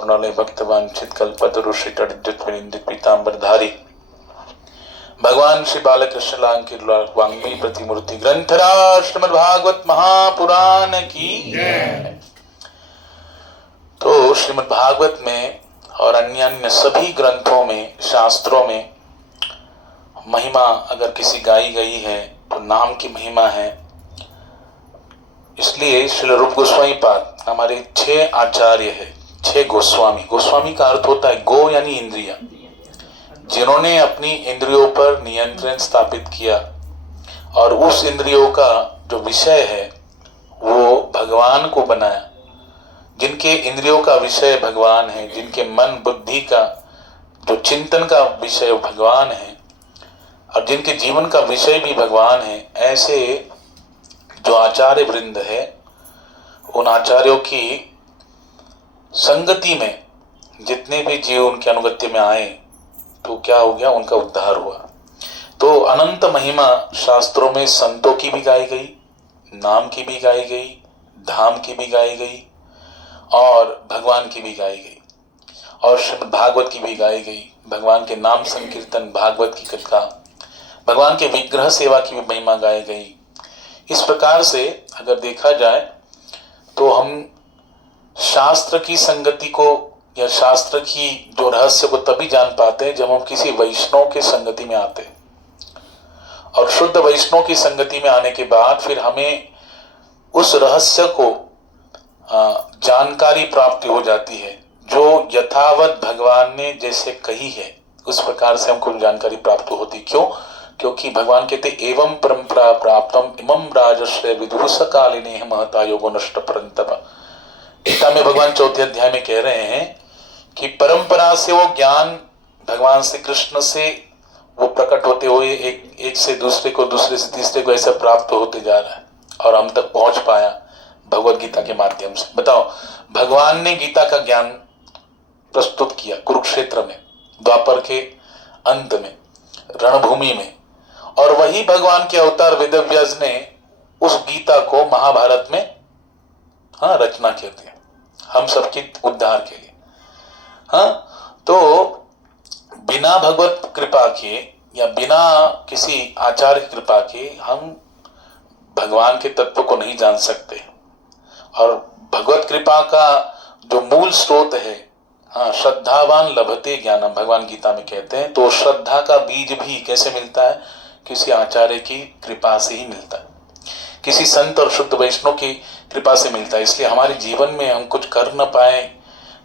पूर्णले भक्तवांछित कल्पतरु श्रीकटिज्जत विनिंदित पीतांबरधारी भगवान श्री बालकृष्ण लाल की वांग्मयी प्रतिमूर्ति ग्रंथराज श्रीमद् भागवत महापुराण की। तो श्रीमद् भागवत में और अन्य अन्य सभी ग्रंथों में, शास्त्रों में महिमा अगर किसी गाई गई है तो नाम की महिमा है। इसलिए श्री रूप गोस्वामी पाद हमारे 6 आचार्य है, 6 गोस्वामी। गोस्वामी का अर्थ होता है गो यानी इंद्रिया, जिन्होंने अपनी इंद्रियों पर नियंत्रण स्थापित किया और उस इंद्रियों का जो विषय है वो भगवान को बनाया। जिनके इंद्रियों का विषय भगवान है, जिनके मन बुद्धि का जो चिंतन का विषय भगवान है और जिनके जीवन का विषय भी भगवान है, ऐसे जो आचार्य वृंद है, उन आचार्यों की संगति में जितने भी जीव उनके अनुगत्य में आए तो क्या हो गया, उनका उद्धार हुआ। तो अनंत महिमा शास्त्रों में संतों की भी गाई गई, नाम की भी गाई गई, धाम की भी गाई गई और भगवान की भी गाई गई और श्रीमद् भागवत की भी गाई गई। भगवान के नाम संकीर्तन, भागवत की कथा, भगवान के विग्रह सेवा की भी महिमा गाई गई। इस प्रकार से अगर देखा जाए तो हम शास्त्र की संगति को या शास्त्र की जो रहस्य को तभी जान पाते हैं जब हम किसी वैष्णव के संगति में आते हैं। और शुद्ध वैष्णव की संगति में आने के बाद फिर हमें उस रहस्य को जानकारी प्राप्ति हो जाती है, जो यथावत भगवान ने जैसे कही है उस प्रकार से हमको जानकारी प्राप्त होती। क्यों? क्योंकि भगवान कहते एवं परंपरा प्राप्तम इमं राजश्रय विदुष कालिने महता योगो नष्ट परंतप। गीता में भगवान 4थे अध्याय में कह रहे हैं कि परंपरा से वो ज्ञान भगवान श्री कृष्ण से वो प्रकट होते हुए एक से दूसरे को, दूसरे से तीसरे को ऐसा प्राप्त होते जा रहा है और हम तक पहुंच पाया भगवत गीता के माध्यम से। बताओ, भगवान ने गीता का ज्ञान प्रस्तुत किया कुरुक्षेत्र में, द्वापर के अंत में, रणभूमि में, और वही भगवान के अवतार वेदव्यास ने उस गीता को महाभारत में रचना कर दिया हम सबके उद्धार के लिए। तो बिना भगवत कृपा के या बिना किसी आचार्य की कृपा के हम भगवान के तत्व को नहीं जान सकते। और भगवत कृपा का जो मूल स्रोत है, श्रद्धावान लभते ज्ञानम, भगवान गीता में कहते हैं। तो श्रद्धा का बीज भी कैसे मिलता है? किसी आचार्य की कृपा से ही मिलता है, किसी संत और शुद्ध वैष्णव की कृपा से मिलता है। इसलिए हमारे जीवन में हम कुछ कर न पाए,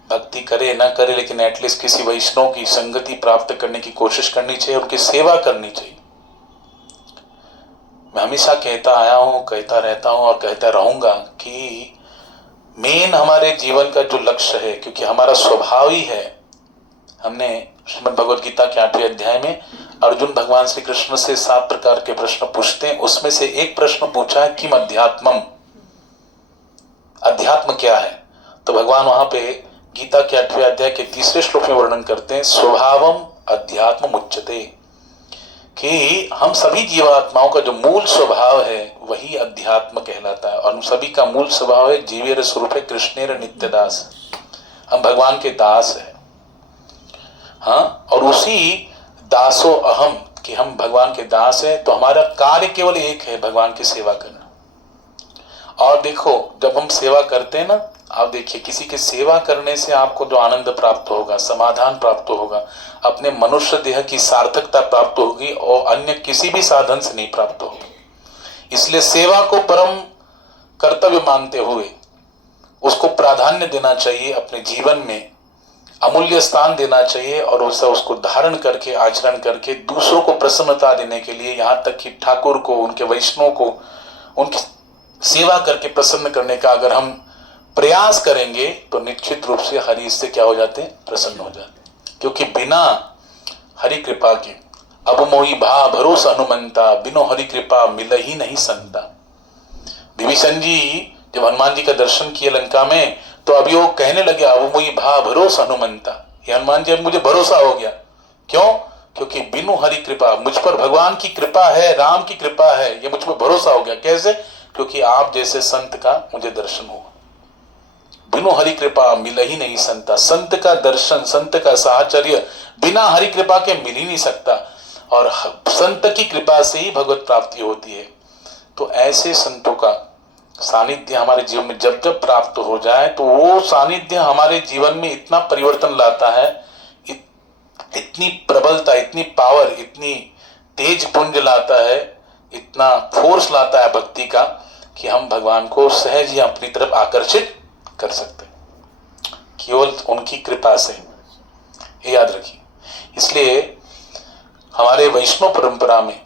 भक्ति करे ना करे, लेकिन एटलीस्ट किसी वैष्णव की संगति प्राप्त करने की कोशिश करनी चाहिए, उनकी सेवा करनी चाहिए। मैं हमेशा कहता आया हूं, कहता रहता हूं और कहता रहूंगा कि मेन हमारे जीवन का जो लक्ष्य है, क्योंकि हमारा स्वभाव ही है, हमने श्रीमद् भगवद गीता के 8वें अध्याय में अर्जुन भगवान श्री कृष्ण से 7 प्रकार के प्रश्न पूछते हैं। उसमें से एक प्रश्न पूछा है किम अध्यात्मम, अध्यात्म क्या है? तो भगवान वहां पे गीता के 8वें अध्याय के 3रे श्लोक में वर्णन करते हैं स्वभावम अध्यात्म उच्यते, कि हम सभी जीवात्माओं का जो मूल स्वभाव है वही अध्यात्म कहलाता है। और हम सभी का मूल स्वभाव है जीवेर स्वरूप है कृष्णेर नित्य दास, हम भगवान के दास है। और उसी दासो अहम, कि हम भगवान के दास है, तो हमारा कार्य केवल एक है, भगवान की सेवा करना। और देखो, जब हम सेवा करते हैं ना, आप देखिए किसी की सेवा करने से आपको जो आनंद प्राप्त होगा, समाधान प्राप्त होगा, अपने मनुष्य देह की सार्थकता प्राप्त होगी और अन्य किसी भी साधन से नहीं प्राप्त होगी। इसलिए सेवा को परम कर्तव्य मानते हुए उसको प्राधान्य देना चाहिए, अपने जीवन में अमूल्य स्थान देना चाहिए और उसको धारण करके, आचरण करके दूसरों को प्रसन्नता देने के लिए, यहाँ तक कि ठाकुर को, उनके वैष्णव को, उनकी सेवा करके प्रसन्न करने का अगर हम प्रयास करेंगे तो निश्चित रूप से हरि इससे क्या हो जाते हैं? प्रसन्न हो जाते हैं। क्योंकि बिना हरि कृपा के अब मोहि भा भरोसा हनुमंता, बिनो हरि कृपा मिल ही नहीं संता। विभीषण जी जब हनुमान जी का दर्शन किए लंका में, तो अभी वो कहने लगे अब मोहि भा भरोसा हनुमंता, ये हनुमान जी अब मुझे भरोसा हो गया। क्यों? क्योंकि बिनु हरि कृपा, मुझ पर भगवान की कृपा है, राम की कृपा है, ये मुझ पर भरोसा हो गया। कैसे? क्योंकि आप जैसे संत का मुझे दर्शन हुआ। बिनु हरि कृपा मिल ही नहीं संता। संत का दर्शन, संत का साहचर्य बिना हरि कृपा के मिल ही नहीं सकता, और संत की कृपा से ही भगवत प्राप्ति होती है। तो ऐसे संतों का सानिध्य हमारे जीवन में जब जब प्राप्त हो जाए तो वो सानिध्य हमारे जीवन में इतना परिवर्तन लाता है, इतनी प्रबलता, इतनी पावर, इतनी तेज पुंज लाता है, इतना फोर्स लाता है भक्ति का, कि हम भगवान को सहज ही अपनी तरफ आकर्षित कर सकते हैं केवल उनकी कृपा से। ये याद रखिए। इसलिए हमारे वैष्णव परंपरा में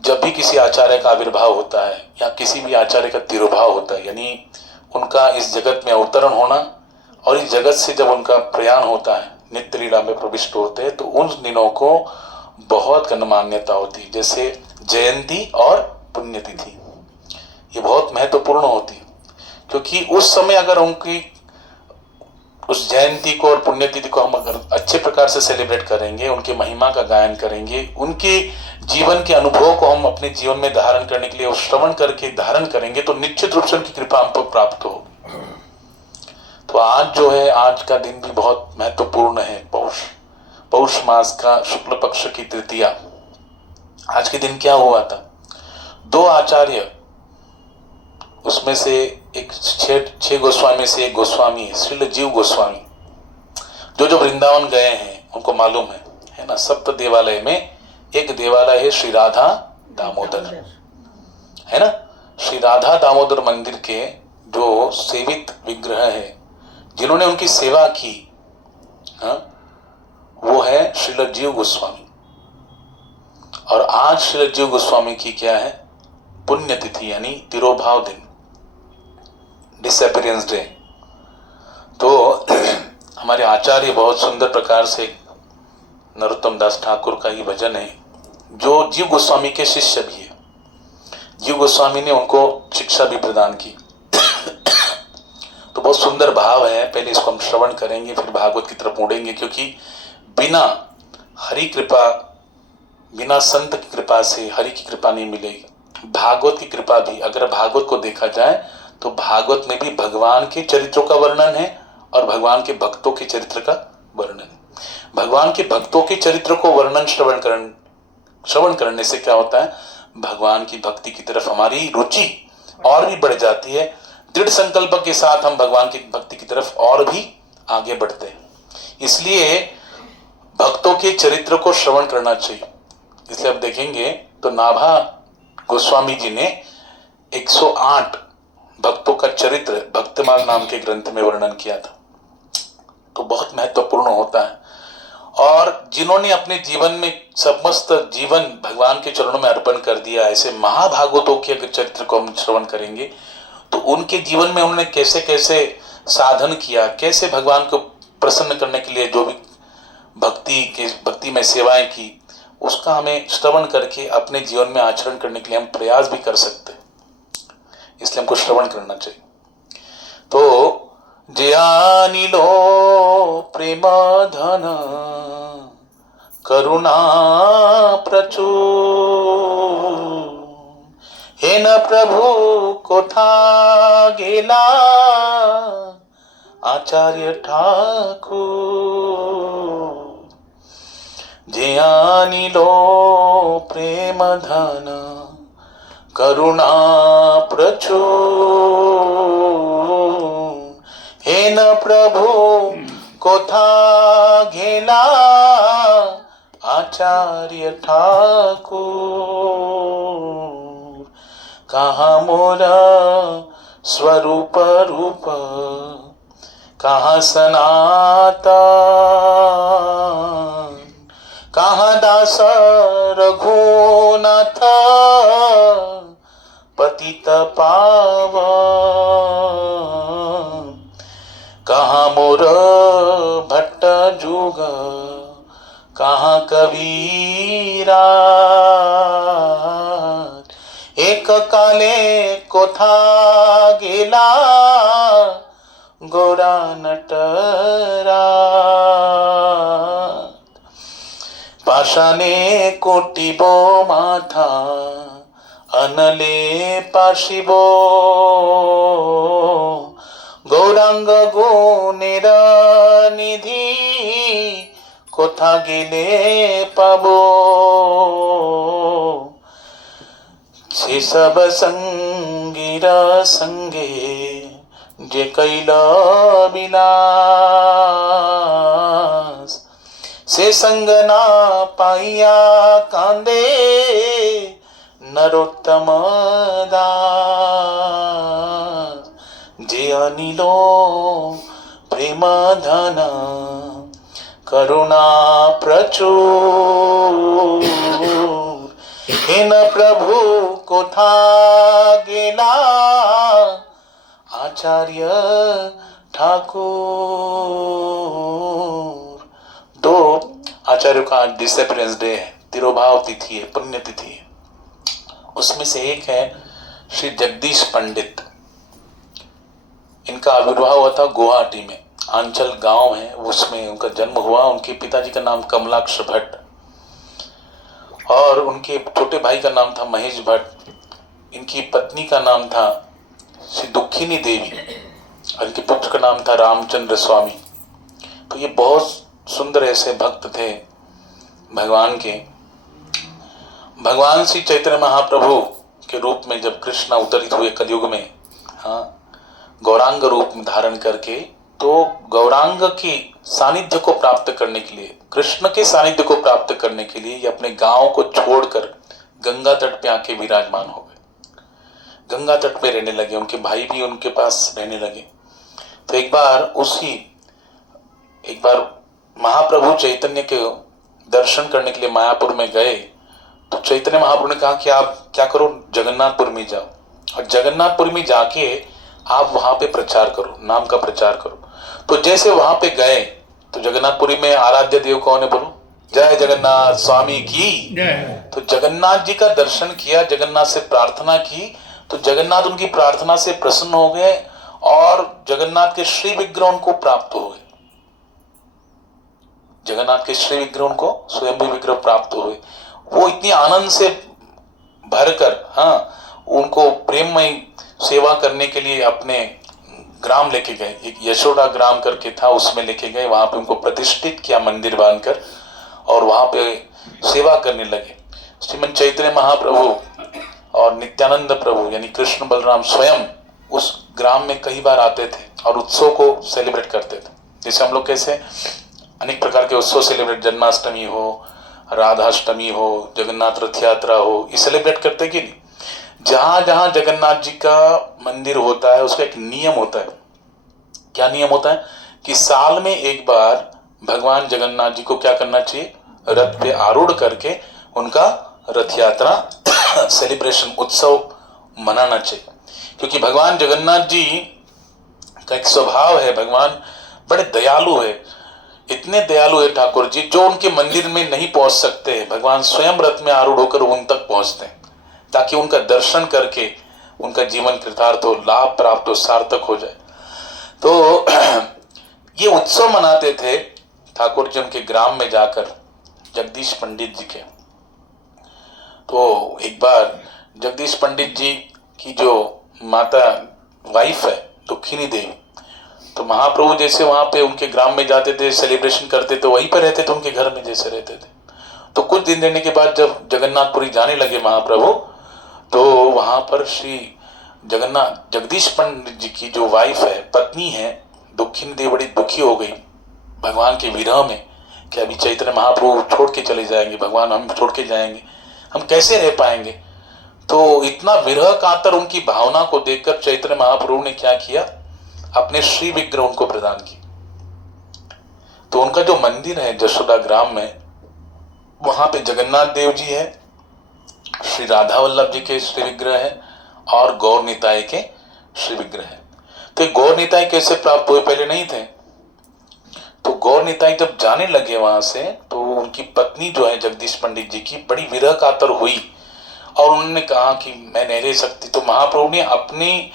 जब भी किसी आचार्य का आविर्भाव होता है या किसी भी आचार्य का तिरुभाव होता है, यानी उनका इस जगत में अवतरण होना और इस जगत से जब उनका प्रयाण होता है, नित्य लीला में प्रविष्ट होते हैं, तो उन दिनों को बहुत गणमान्यता होती है। जैसे जयंती और पुण्यतिथि, ये बहुत महत्वपूर्ण होती है, क्योंकि उस समय अगर उनकी उस जयंती को और पुण्यतिथि को हम अगर अच्छे प्रकार से सेलिब्रेट करेंगे, उनकी महिमा का गायन करेंगे, उनके जीवन के अनुभव को हम अपने जीवन में धारण करने के लिए श्रवण करके धारण करेंगे, तो निश्चित रूप से उनकी कृपा हमको प्राप्त हो। तो आज जो है, आज का दिन भी बहुत महत्वपूर्ण है। पौष मास का शुक्ल पक्ष की तृतीया। आज के दिन क्या हुआ था, दो आचार्य, उसमें से एक छह गोस्वामी से एक गोस्वामी है, श्रील जीव गोस्वामी, जो वृंदावन गए हैं उनको मालूम है ना। सप्त देवालय में एक देवालय है श्री राधा दामोदर, है ना। श्री राधा दामोदर मंदिर के जो सेवित विग्रह है, जिन्होंने उनकी सेवा की, वो है श्रील जीव गोस्वामी। और आज श्रील जीव गोस्वामी की क्या है, पुण्यतिथि, यानी तिरोभाव दिन, डिसअपीयरेंस डे। तो हमारे आचार्य बहुत सुंदर प्रकार से, नरोत्तम दास ठाकुर का ये भजन है, जो जीव गोस्वामी के शिष्य भी है। जीव गोस्वामी ने उनको शिक्षा भी प्रदान की। तो बहुत सुंदर भाव है। पहले इसको हम श्रवण करेंगे, फिर भागवत की तरफ मुड़ेंगे, क्योंकि बिना हरि कृपा, बिना संत की कृपा से हरि की कृपा नहीं मिलेगी। भागवत की कृपा भी, अगर भागवत को देखा जाए तो भागवत में भी भगवान के चरित्रों का वर्णन है और भगवान के भक्तों के चरित्र का वर्णन है। भगवान के भक्तों के चरित्र को वर्णन श्रवण करने से क्या होता है, भगवान की भक्ति की तरफ हमारी रुचि और भी बढ़ जाती है। दृढ़ संकल्प के साथ हम भगवान की भक्ति की तरफ और भी आगे बढ़ते हैं। इसलिए भक्तों के चरित्र को श्रवण करना चाहिए। इसलिए अब देखेंगे तो नाभा गोस्वामी जी ने 108 भक्तों का चरित्र भक्तमाल नाम के ग्रंथ में वर्णन किया था। तो बहुत महत्वपूर्ण होता है। और जिन्होंने अपने जीवन में समस्त जीवन भगवान के चरणों में अर्पण कर दिया, ऐसे महाभागवतों के अगर चरित्र को हम श्रवण करेंगे तो उनके जीवन में उन्होंने कैसे कैसे साधन किया, कैसे भगवान को प्रसन्न करने के लिए जो भी भक्ति में सेवाएं की, उसका हमें श्रवण करके अपने जीवन में आचरण करने के लिए हम प्रयास भी कर सकते हैं। इसलिए हमको श्रवण करना चाहिए। तो जयानिलो प्रेम धन करुणा प्रचुर, हे न प्रभु कोथा गेला आचार्य ठाकुर। जयानिलो प्रेम धन करुणा प्रचुर, हे न प्रभु कोथा घेला आचार्य ठाकुर। कहाँ मोरा स्वरूप रूप, कहाँ सनातन, कहाँ दास रघुनाथ पतित पावन। कहाँ मोर भट्ट जुग, कहाँ कबीरा, एक काले कोथा गेला गोरा नटरा। पाषाणे कोटिबो माथा, अनले पाशिबो গৌরাঙ্গ গুণের নিধি কোথা গেলে পাবো, সেসব সঙ্গীরা সঙ্গে যে কৈলা বিলাস, সে সঙ্গ না পাইয়া কান্দে নরোত্তম দাস। যে অনিল প্রেম ধন করুণা প্রচুর, হেন প্রভু কোথা গেলা आचार्य ठाकुर। तो आचार्यों का आज डिसअपियरेंस डे है, तिरोभाव तिथि है, पुण्य तिथि है। उसमें से एक है श्री जगदीश पंडित। इनका आविर्भाव हुआ था गुवाहाटी में, आंचल गांव है, उसमें उनका जन्म हुआ। उनके पिताजी का नाम कमलाक्ष भट्ट और उनके छोटे भाई का नाम था महेश भट्ट। इनकी पत्नी का नाम था श्री दुखिनी देवी और इनके पुत्र का नाम था रामचंद्र स्वामी। तो ये बहुत सुंदर ऐसे भक्त थे भगवान के। भगवान श्री चैतन्य महाप्रभु के रूप में जब कृष्ण अवतरित हुए कलयुग में, हाँ, गौरांग रूप में धारण करके, तो गौरांग की सानिध्य को प्राप्त करने के लिए, कृष्ण के सानिध्य को प्राप्त करने के लिए ये अपने गांव को छोड़कर गंगा तट पे आके विराजमान हो गए। गंगा तट पे रहने लगे, उनके भाई भी उनके पास रहने लगे। तो एक बार महाप्रभु चैतन्य के दर्शन करने के लिए मायापुर में गए। तो चैतन्य महाप्रभु ने कहा कि आप क्या करो, जगन्नाथपुर में जाओ और जगन्नाथपुर में जाके आप वहां पे प्रचार करो, नाम का प्रचार करो। तो जैसे वहां पे गए तो जगन्नाथपुरी में आराध्य देव कौन है, बोलो जय जगन्नाथ स्वामी की। तो जगन्नाथ जी का दर्शन किया, जगन्नाथ से प्रार्थना की, तो जगन्नाथ उनकी प्रार्थना से प्रसन्न हो गए और जगन्नाथ के श्री विग्रह उनको प्राप्त हो गए। जगन्नाथ के श्री विग्रह उनको स्वयंभू विग्रह प्राप्त हुए। वो इतनी आनंद से भरकर, हाँ, उनको प्रेममय सेवा करने के लिए अपने ग्राम लेके गए। एक यशोदा ग्राम करके था, उसमें लेके गए। वहां पे उनको प्रतिष्ठित किया मंदिर बांधकर और वहां पे सेवा करने लगे। श्रीमन चैतन्य महाप्रभु और नित्यानंद प्रभु यानी कृष्ण बलराम स्वयं उस ग्राम में कई बार आते थे और उत्सव को सेलिब्रेट करते थे। जैसे हम लोग कैसे अनेक प्रकार के उत्सव सेलिब्रेट, जन्माष्टमी हो, राधाष्टमी हो, जगन्नाथ रथ यात्रा हो, ये सेलिब्रेट करते कि नहीं। जहां जहां जगन्नाथ जी का मंदिर होता है उसका एक नियम होता है। क्या नियम होता है कि साल में एक बार भगवान जगन्नाथ जी को क्या करना चाहिए, रथ पे आरूढ़ करके उनका रथ यात्रा सेलिब्रेशन, उत्सव मनाना चाहिए। क्योंकि भगवान जगन्नाथ जी का एक स्वभाव है, भगवान बड़े दयालु है। इतने दयालु है ठाकुर जी, जो उनके मंदिर में नहीं पहुंच सकते हैं, भगवान स्वयं रथ में आरूढ़ होकर उन तक पहुंचते हैं ताकि उनका दर्शन करके उनका जीवन कृतार्थ हो, लाभ प्राप्त हो, सार्थक हो जाए। तो ये उत्सव मनाते थे ठाकुर जी उनके ग्राम में जाकर, जगदीश पंडित जी के। तो एक बार जगदीश पंडित जी की जो माता वाइफ है दुखिनी देवी, तो महाप्रभु जैसे वहां पे उनके ग्राम में जाते थे, सेलिब्रेशन करते थे, वहीं पर रहते थे, उनके घर में जैसे रहते थे। तो कुछ दिन रहने के बाद जब जगन्नाथपुरी जाने लगे महाप्रभु, तो वहां पर श्री जगन्नाथ जगदीश पंडित जी की जो वाइफ है, पत्नी है दुखिनी देवी, बड़ी दुखी हो गई भगवान के विरह में कि अभी चैतन्य महाप्रभु छोड़ के चले जाएंगे, भगवान हम छोड़ के जाएंगे, हम कैसे रह पाएंगे। तो इतना विरह कातर उनकी भावना को देखकर चैतन्य महाप्रभु ने क्या किया, अपने श्री विग्रह उनको प्रदान की। तो उनका जो मंदिर है जशोदा ग्राम में, वहां पे जगन्नाथ देव जी है, श्री राधा वल्लभ जी के श्री विग्रह है और गौर निताई के श्री विग्रह है। तो गौर निताई कैसे प्राप्त हुए, पहले नहीं थे। तो गौर निताई जब जाने लगे वहां से, तो उनकी पत्नी जो है जगदीश पंडित जी की बड़ी विरह कातर हुई और उन्होंने कहा कि मैं नहीं रह सकती। तो महाप्रभु ने अपनी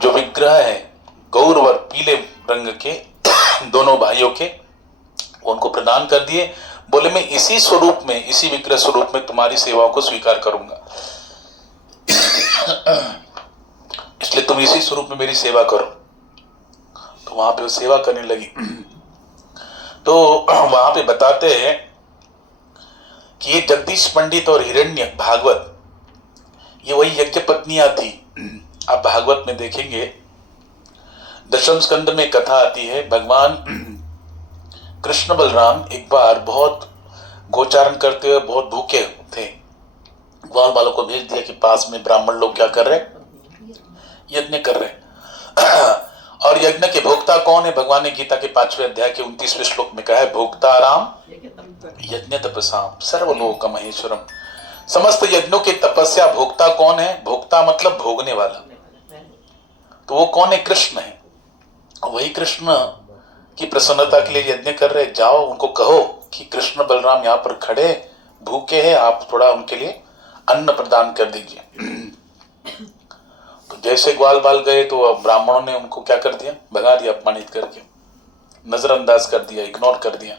जो विग्रह है गौरवर पीले रंग के दोनों भाइयों के, उनको प्रदान कर दिए। बोले मैं इसी स्वरूप में, इसी विग्रह स्वरूप में तुम्हारी सेवाओं को स्वीकार करूंगा, इसलिए तुम इसी स्वरूप में मेरी सेवा करो। वहां पे वो सेवा करने लगी। तो वहां पे बताते हैं कि ये जगदीश पंडित और हिरण्य भागवत, ये वही यज्ञ पत्नियां थी। आप भागवत में देखेंगे, दशम स्कंद में कथा आती है, भगवान कृष्ण बलराम एक बार बहुत गोचारण करते हुए बहुत भूखे थे, ग्वाल वालों को भेज दिया कि पास में ब्राह्मण लोग क्या कर रहे, यज्ञ कर रहे। और यज्ञ के भोक्ता कौन है? भगवान ने गीता के 5वें अध्याय के 29वें श्लोक में कहा है, भोक्ता राम यज्ञ तपसाम सर्वलोक महेश्वरम। समस्त यज्ञों की तपस्या भोक्ता कौन है? भोक्ता मतलब भोगने वाला। तो वो कौन है? कृष्ण है। वही कृष्ण की प्रसन्नता के लिए यज्ञ कर रहे। जाओ उनको कहो कि कृष्ण बलराम यहाँ पर खड़े भूखे हैं, आप थोड़ा उनके लिए अन्न प्रदान कर दीजिए। तो जैसे ग्वाल बाल गए तो ब्राह्मणों ने उनको क्या कर दिया? भगा दिया, अपमानित करके, नजरअंदाज कर दिया, इग्नोर कर दिया।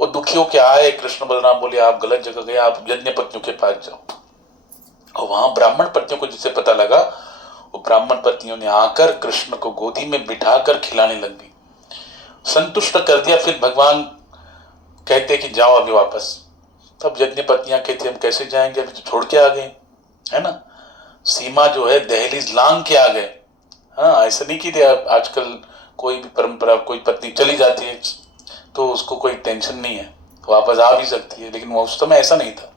वो दुखी होके आए, कृष्ण बलराम बोले आप गलत जगह गए, आप यज्ञ पत्नियों के पास जाओ। और वहां ब्राह्मण पत्नियों को जिसे पता लगा, वो ब्राह्मण पत्नियों ने आकर कृष्ण को गोदी में बिठाकर खिलाने लग गई, संतुष्ट कर दिया। फिर भगवान कहते कि जाओ अभी वापस। तब यज्ञ पत्नियां कहती हम कैसे जाएंगे, अभी तो छोड़ के आ गए, है ना, सीमा जो है दहलीज लांग के आ गए। हाँ, ऐसा नहीं कि आजकल कोई भी परंपरा, कोई पत्नी चली जाती है तो उसको कोई टेंशन नहीं है, वापस आ भी सकती है, लेकिन उस समय ऐसा नहीं था।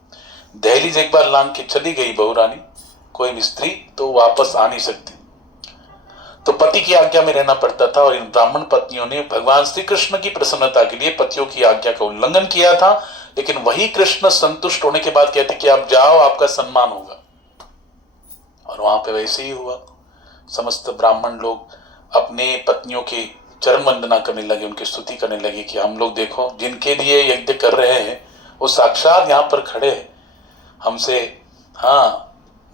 दहलीज एक बार लांग के चली गई बहू रानी, कोई भी स्त्री, तो वापस आ नहीं सकती। तो पति की आज्ञा में रहना पड़ता था। और इन ब्राह्मण पत्नियों ने भगवान श्री कृष्ण की प्रसन्नता के लिए पतियों की आज्ञा का उल्लंघन किया था, लेकिन वही कृष्ण संतुष्ट होने के बाद कहते कि आप जाओ, आपका सम्मान होगा। और वहां पे वैसे ही हुआ। समस्त ब्राह्मण लोग अपने पत्नियों की चरण वंदना करने लगे, उनकी स्तुति करने लगे कि हम लोग देखो जिनके लिए यज्ञ कर रहे हैं वो साक्षात यहाँ पर खड़े हैं, हमसे हाँ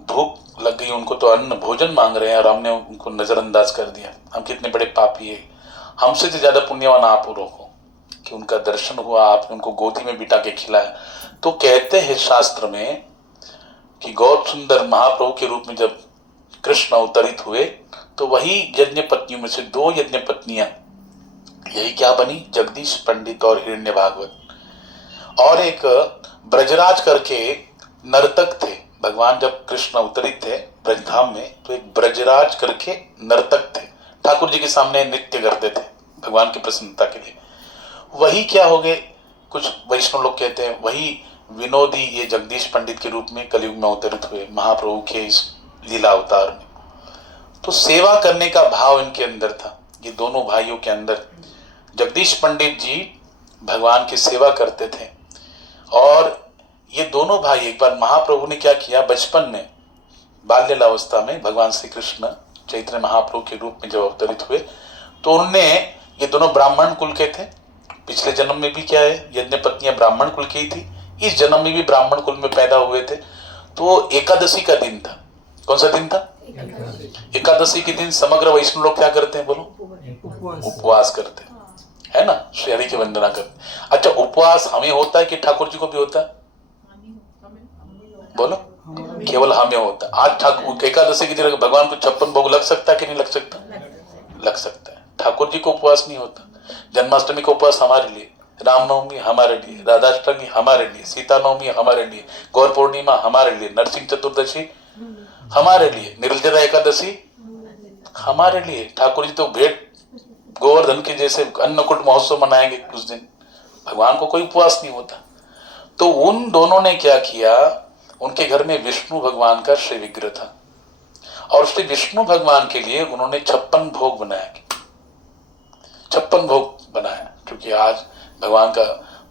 भूख लग गई, उनको तो अन्न भोजन मांग रहे हैं और हमने उनको नजरअंदाज कर दिया। हम कितने बड़े पापी है, हमसे तो ज्यादा पुण्यवान आप लोग हो कि उनका दर्शन हुआ, आपने उनको गोदी में बिठा के खिलाया। तो कहते हैं शास्त्र में कि गौर सुंदर महाप्रभु के रूप में जब कृष्ण अवतरित हुए तो वही यज्ञ पत्नियों में से 2 यज्ञ पत्नियां, यही क्या बनी, जगदीश पंडित और हिरण्य भागवत। और एक ब्रजराज करके नर्तक थे। भगवान जब कृष्ण अवतरित थे ब्रजधाम में, तो एक ब्रजराज करके नर्तक थे, ठाकुर जी के सामने नृत्य करते थे भगवान की प्रसन्नता के लिए। वही क्या हो गए, कुछ वैष्णव लोग कहते हैं वही विनोदी ये जगदीश पंडित के रूप में कलयुग में अवतरित हुए महाप्रभु के इस लीला अवतार में। तो सेवा करने का भाव इनके अंदर था, ये दोनों भाइयों के अंदर। जगदीश पंडित जी भगवान की सेवा करते थे, और ये दोनों भाई, एक बार महाप्रभु ने क्या किया, बचपन में बाल्यलावस्था में भगवान श्री कृष्ण चैतन्य महाप्रभु के रूप में जब अवतरित हुए तो उन्होंने, ये दोनों ब्राह्मण कुल के थे, पिछले जन्म में भी क्या है यज्ञ पत्नियां ब्राह्मण कुल की थी, इस जन्म में भी ब्राह्मण कुल में पैदा हुए थे। तो एकादशी का दिन था। कौन सा दिन था? एकादशी के दिन समग्र वैष्णव लोग क्या करते हैं, बोलो? उपवास करते हैं, है ना, श्री हरि की वंदना करते। अच्छा, उपवास हमें होता है कि ठाकुर जी को भी होता है? बोलो, केवल हमें होता है। आज ठाकुर एकादशी की दिन भगवान को 56 भोग लग सकता है कि नहीं लग सकता? लग सकता है। ठाकुर जी को उपवास नहीं होता। जन्माष्टमी का उपवास हमारे लिए, रामनवमी हमारे लिए, राधाष्टमी हमारे लिए, सीता नवमी हमारे लिए, गौर पूर्णिमा हमारे लिए, नरसिंह चतुर्दशी हमारे लिए, निर्जला एकादशी हमारे लिए। ठाकुर जी तो भेंट गोवर्धन के जैसे अन्नकूट महोत्सव मनाएंगे उस दिन, भगवान को कोई उपवास नहीं होता। तो उन दोनों ने क्या किया, उनके घर में विष्णु भगवान का श्री विग्रह था, और श्री विष्णु भगवान के लिए उन्होंने 56 भोग बनाया। 56 भोग बनाया, क्योंकि आज भगवान का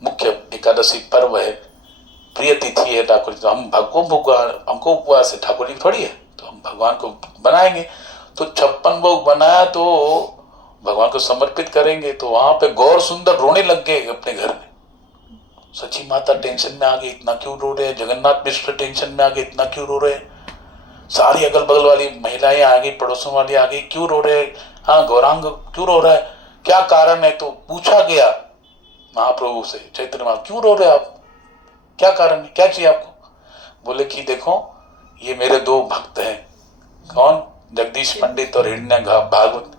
मुख्य एकादशी पर्व है, प्रिय तिथि है ठाकुर जी। तो हम हमको उपवास है, ठाकुर जी थोड़ी है, तो हम भगवान को बनाएंगे। तो 56 भोग बनाया तो भगवान को समर्पित करेंगे। तो वहां पे गौर सुंदर रोने लग गए अपने घर में। सची माता टेंशन में आ गई, इतना क्यों रो रहे हैं? जगन्नाथ मिश्र टेंशन में आ गए, इतना क्यों रो रहे हैं? सारी अगल बगल वाली महिलाएं आ गई, पड़ोसों वाली आ गई, क्यों रो रहे हैं? हाँ, गौरांग क्यों रो रहा है, क्या कारण है? तो पूछा गया महाप्रभु से, चैतन्य महाप्रभु क्यों रो रहे हैं आप, क्या कारण है, क्या चाहिए आपको? बोले कि देखो ये मेरे 2 भक्त हैं। कौन? जगदीश पंडित और हिरण्य भागवत।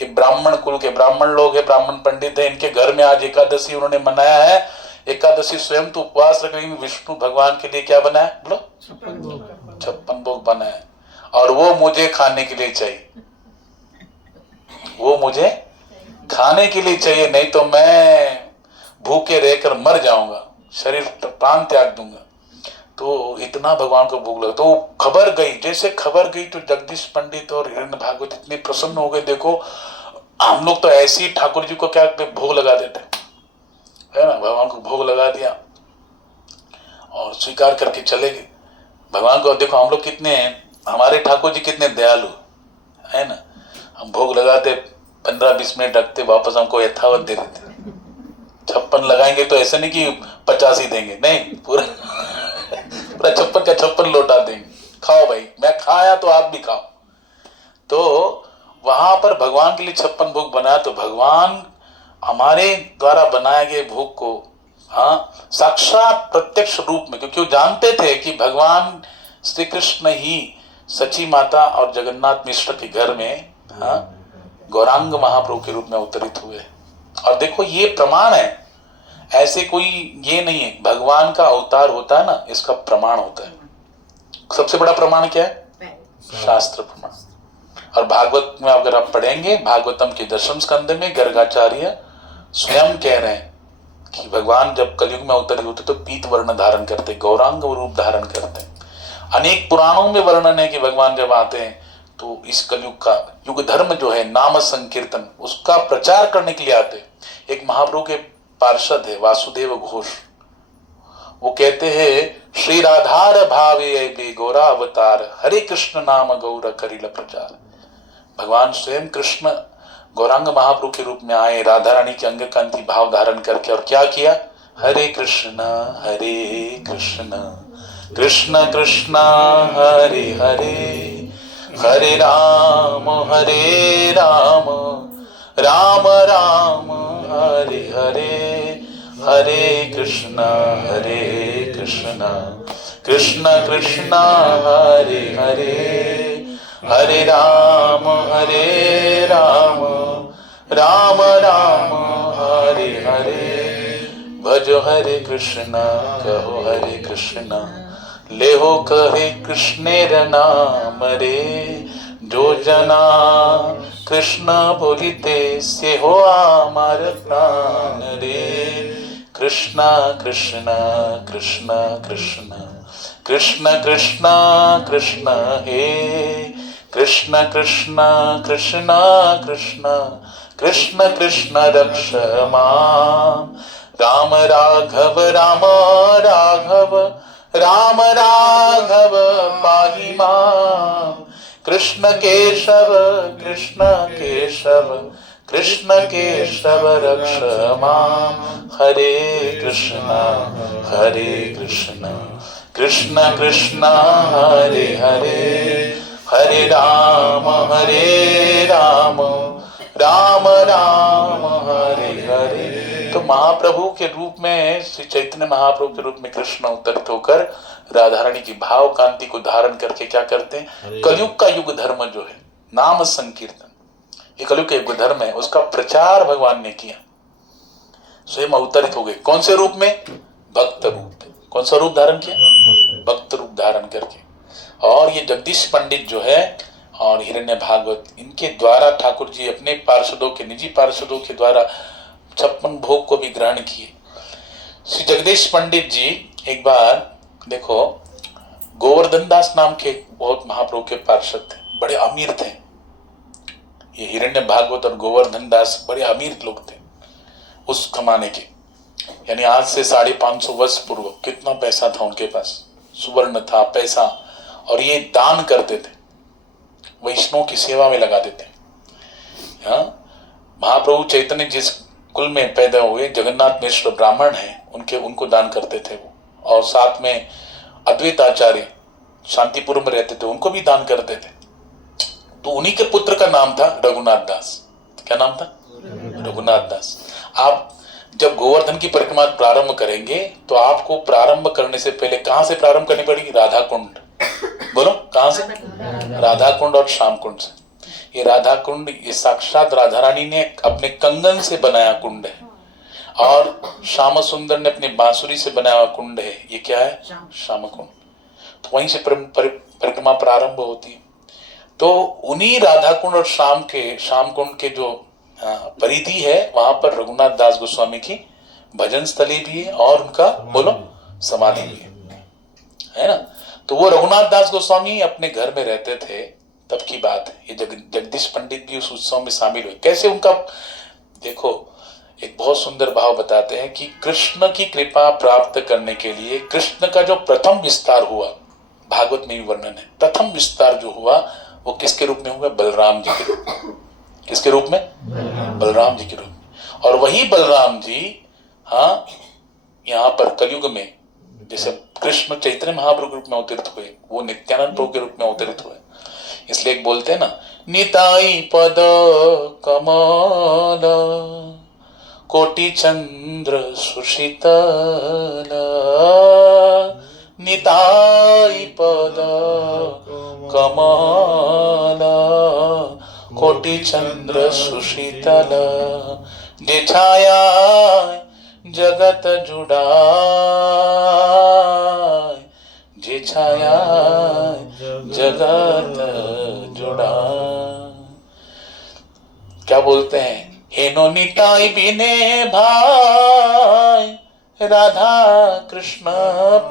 ये ब्राह्मण कुल के ब्राह्मण लोग है, ब्राह्मण पंडित है, इनके घर में आज एकादशी उन्होंने मनाया है। एकादशी स्वयं तो उपवास रख रही, विष्णु भगवान के लिए क्या बना है बोलो? 56 भोग बना है। और वो मुझे खाने के लिए चाहिए, वो मुझे खाने के लिए चाहिए, नहीं तो मैं भूखे रहकर मर जाऊंगा, शरीर प्राण त्याग दूंगा। तो इतना भगवान को भूख लगा। तो खबर गई, जैसे खबर गई तो जगदीश पंडित और हिरण्य भागवत इतने प्रसन्न हो गए। देखो हम लोग तो ऐसे ही ठाकुर जी को क्या भोग लगा देते है ना, भगवान को भोग लगा दिया और स्वीकार करके चले गए भगवान को। देखो हम लोग कितने हैं, हमारे ठाकुर जी कितने दयालु है ना। हम भोग लगाते 15-20 मिनट रखते, वापस हमको यथावत दे देते। 56 लगाएंगे तो ऐसा नहीं कि 50 ही देंगे, नहीं, पूरा 56 का 56 लौटा देंगे। खाओ भाई, मैं खाया तो आप भी खाओ। तो वहां पर भगवान के लिए 56 भोग बनाया। तो भगवान हमारे द्वारा बनाए गए भोग को साक्षात प्रत्यक्ष रूप में, क्योंकि वो जानते थे कि भगवान श्री कृष्ण ही सची माता और जगन्नाथ मिश्र के घर में गौरांग महाप्रभु के रूप में अवतरित हुए। और देखो ये प्रमाण है, ऐसे कोई ये नहीं है, भगवान का अवतार होता है ना, इसका प्रमाण होता है। सबसे बड़ा प्रमाण क्या है? शास्त्र प्रमाण। और भागवत में अगर आप पढ़ेंगे, भागवतम के 10वें स्कंद में गर्गाचार्य स्वयं कह रहे हैं कि भगवान जब कलयुग में अवतरित होते तो पीत वर्ण धारण करते, गौरांग रूप धारण करते। अनेक पुराणों में वर्णन है कि भगवान जब आते हैं तो इस कलयुग का युग धर्म जो है नाम संकीर्तन, उसका प्रचार करने के लिए आते। एक महाप्रभु के पार्षद है वासुदेव घोष, वो कहते हैं श्री राधार भावे बे गौरा अवतार, हरे कृष्ण नाम गौर करिल प्रचार। भगवान स्वयं कृष्ण गौरांग महाप्रभु के रूप में आए, राधा रानी के अंग कांति भाव धारण करके, और क्या किया? हरे कृष्ण कृष्ण कृष्ण हरे हरे, हरे राम राम राम हरे हरे, हरे कृष्ण कृष्ण कृष्ण हरे हरे, हरे राम राम राम हरे हरे। भजो हरे कृष्ण कहो हरे कृष्ण, ले हो कहे कृष्णेर नाम रे, जो जना कृष्ण बोलिते से हो आमार प्राण रे। कृष्ण कृष्ण कृष्ण कृष्ण कृष्ण कृष्ण कृष्ण हे, कृष्ण कृष्ण कृष्ण कृष्ण कृष्ण कृष्ण रक्ष मां, राम राघव राम राघव पाहि मां, कृष्ण केशव कृष्ण केशव रक्ष मां, हरे कृष्ण कृष्ण कृष्ण हरे हरे, हरे राम राम राम हरे हरे। तो महाप्रभु के रूप में, श्री चैतन्य महाप्रभु के रूप में कृष्ण अवतरित होकर राधा रानी की भाव कांति को धारण करके क्या करते हैं? कलयुग का युग धर्म जो है नाम संकीर्तन, ये कलयुग का युग धर्म है, उसका प्रचार भगवान ने किया। स्वयं अवतरित हो गए। कौन से रूप में? भक्त रूप। कौन सा रूप धारण किया? भक्त रूप धारण करके। और ये जगदीश पंडित जो है और हिरण्य भागवत, इनके द्वारा ठाकुर जी अपने पार्षदों के, निजी पार्षदों के द्वारा 56 भोग को भी ग्रहण किए। श्री जगदीश पंडित जी एक बार देखो, गोवर्धन दास नाम के बहुत महाप्रभु के पार्षद थे, बड़े अमीर थे। ये हिरण्य भागवत और गोवर्धन दास बड़े अमीर लोग थे उस जमाने के, यानी आज से 550 वर्ष पूर्व। कितना पैसा था उनके पास, सुवर्ण था, पैसा, और ये दान करते थे, वैष्णव की सेवा में लगा देते। महाप्रभु चैतन्य जिस कुल में पैदा हुए, जगन्नाथ मिश्र ब्राह्मण हैं, उनको दान करते थे वो। और साथ में अद्वैत आचार्य शांतिपुर में रहते थे, उनको भी दान करते थे। तो उन्हीं के पुत्र का नाम था रघुनाथ दास। क्या नाम था? रघुनाथ दास। आप जब गोवर्धन की परिक्रमा प्रारंभ करेंगे तो आपको प्रारंभ करने से पहले कहां से प्रारंभ करनी पड़ेगी? राधा कुंड। बोलो कहां से? राधा कुंड और श्याम कुंड से। ये राधा कुंड, ये साक्षात राधा रानी ने अपने कंगन से बनाया कुंड है, और श्याम सुंदर ने अपनी बांसुरी से बनाया हुआ कुंड है। ये क्या है? श्याम कुंड। तो वहीं से परिक्रमा प्रारंभ होती है। तो उन्हीं राधा कुंड और श्याम कुंड के जो परिधि है, वहां पर रघुनाथ दास गोस्वामी की भजन स्थली भी है और उनका बोलो समाधि भी है ना। तो वो रघुनाथ दास गोस्वामी अपने घर में रहते थे, तब की बात है। ये जगदीश पंडित भी उस उत्सव में शामिल हुए। कैसे उनका, देखो एक बहुत सुंदर भाव बताते हैं कि कृष्ण की कृपा प्राप्त करने के लिए कृष्ण का जो प्रथम विस्तार हुआ, भागवत में भी वर्णन है, प्रथम विस्तार जो हुआ वो किसके रूप में हुआ? बलराम जी के रूप में। किसके रूप में? बलराम जी के रूप में। और वही बलराम जी हाँ यहाँ पर कलयुग में जैसे कृष्ण चैतन्य महाप्रभु के रूप में अवतरित हुए, वो नित्यानंद प्रभु के रूप में अवतरित हुए। इसलिए एक बोलते हैं ना, निताई पद कमल कोटि चंद्र सुशीतल, निताई पद कमल कोटि चंद्र सुशीतल, जे छाया जगत जुड़ाय, जे छाया जगत जुड़ाय। क्या बोलते हैं? हेनो निताई बिने भाई, राधा कृष्ण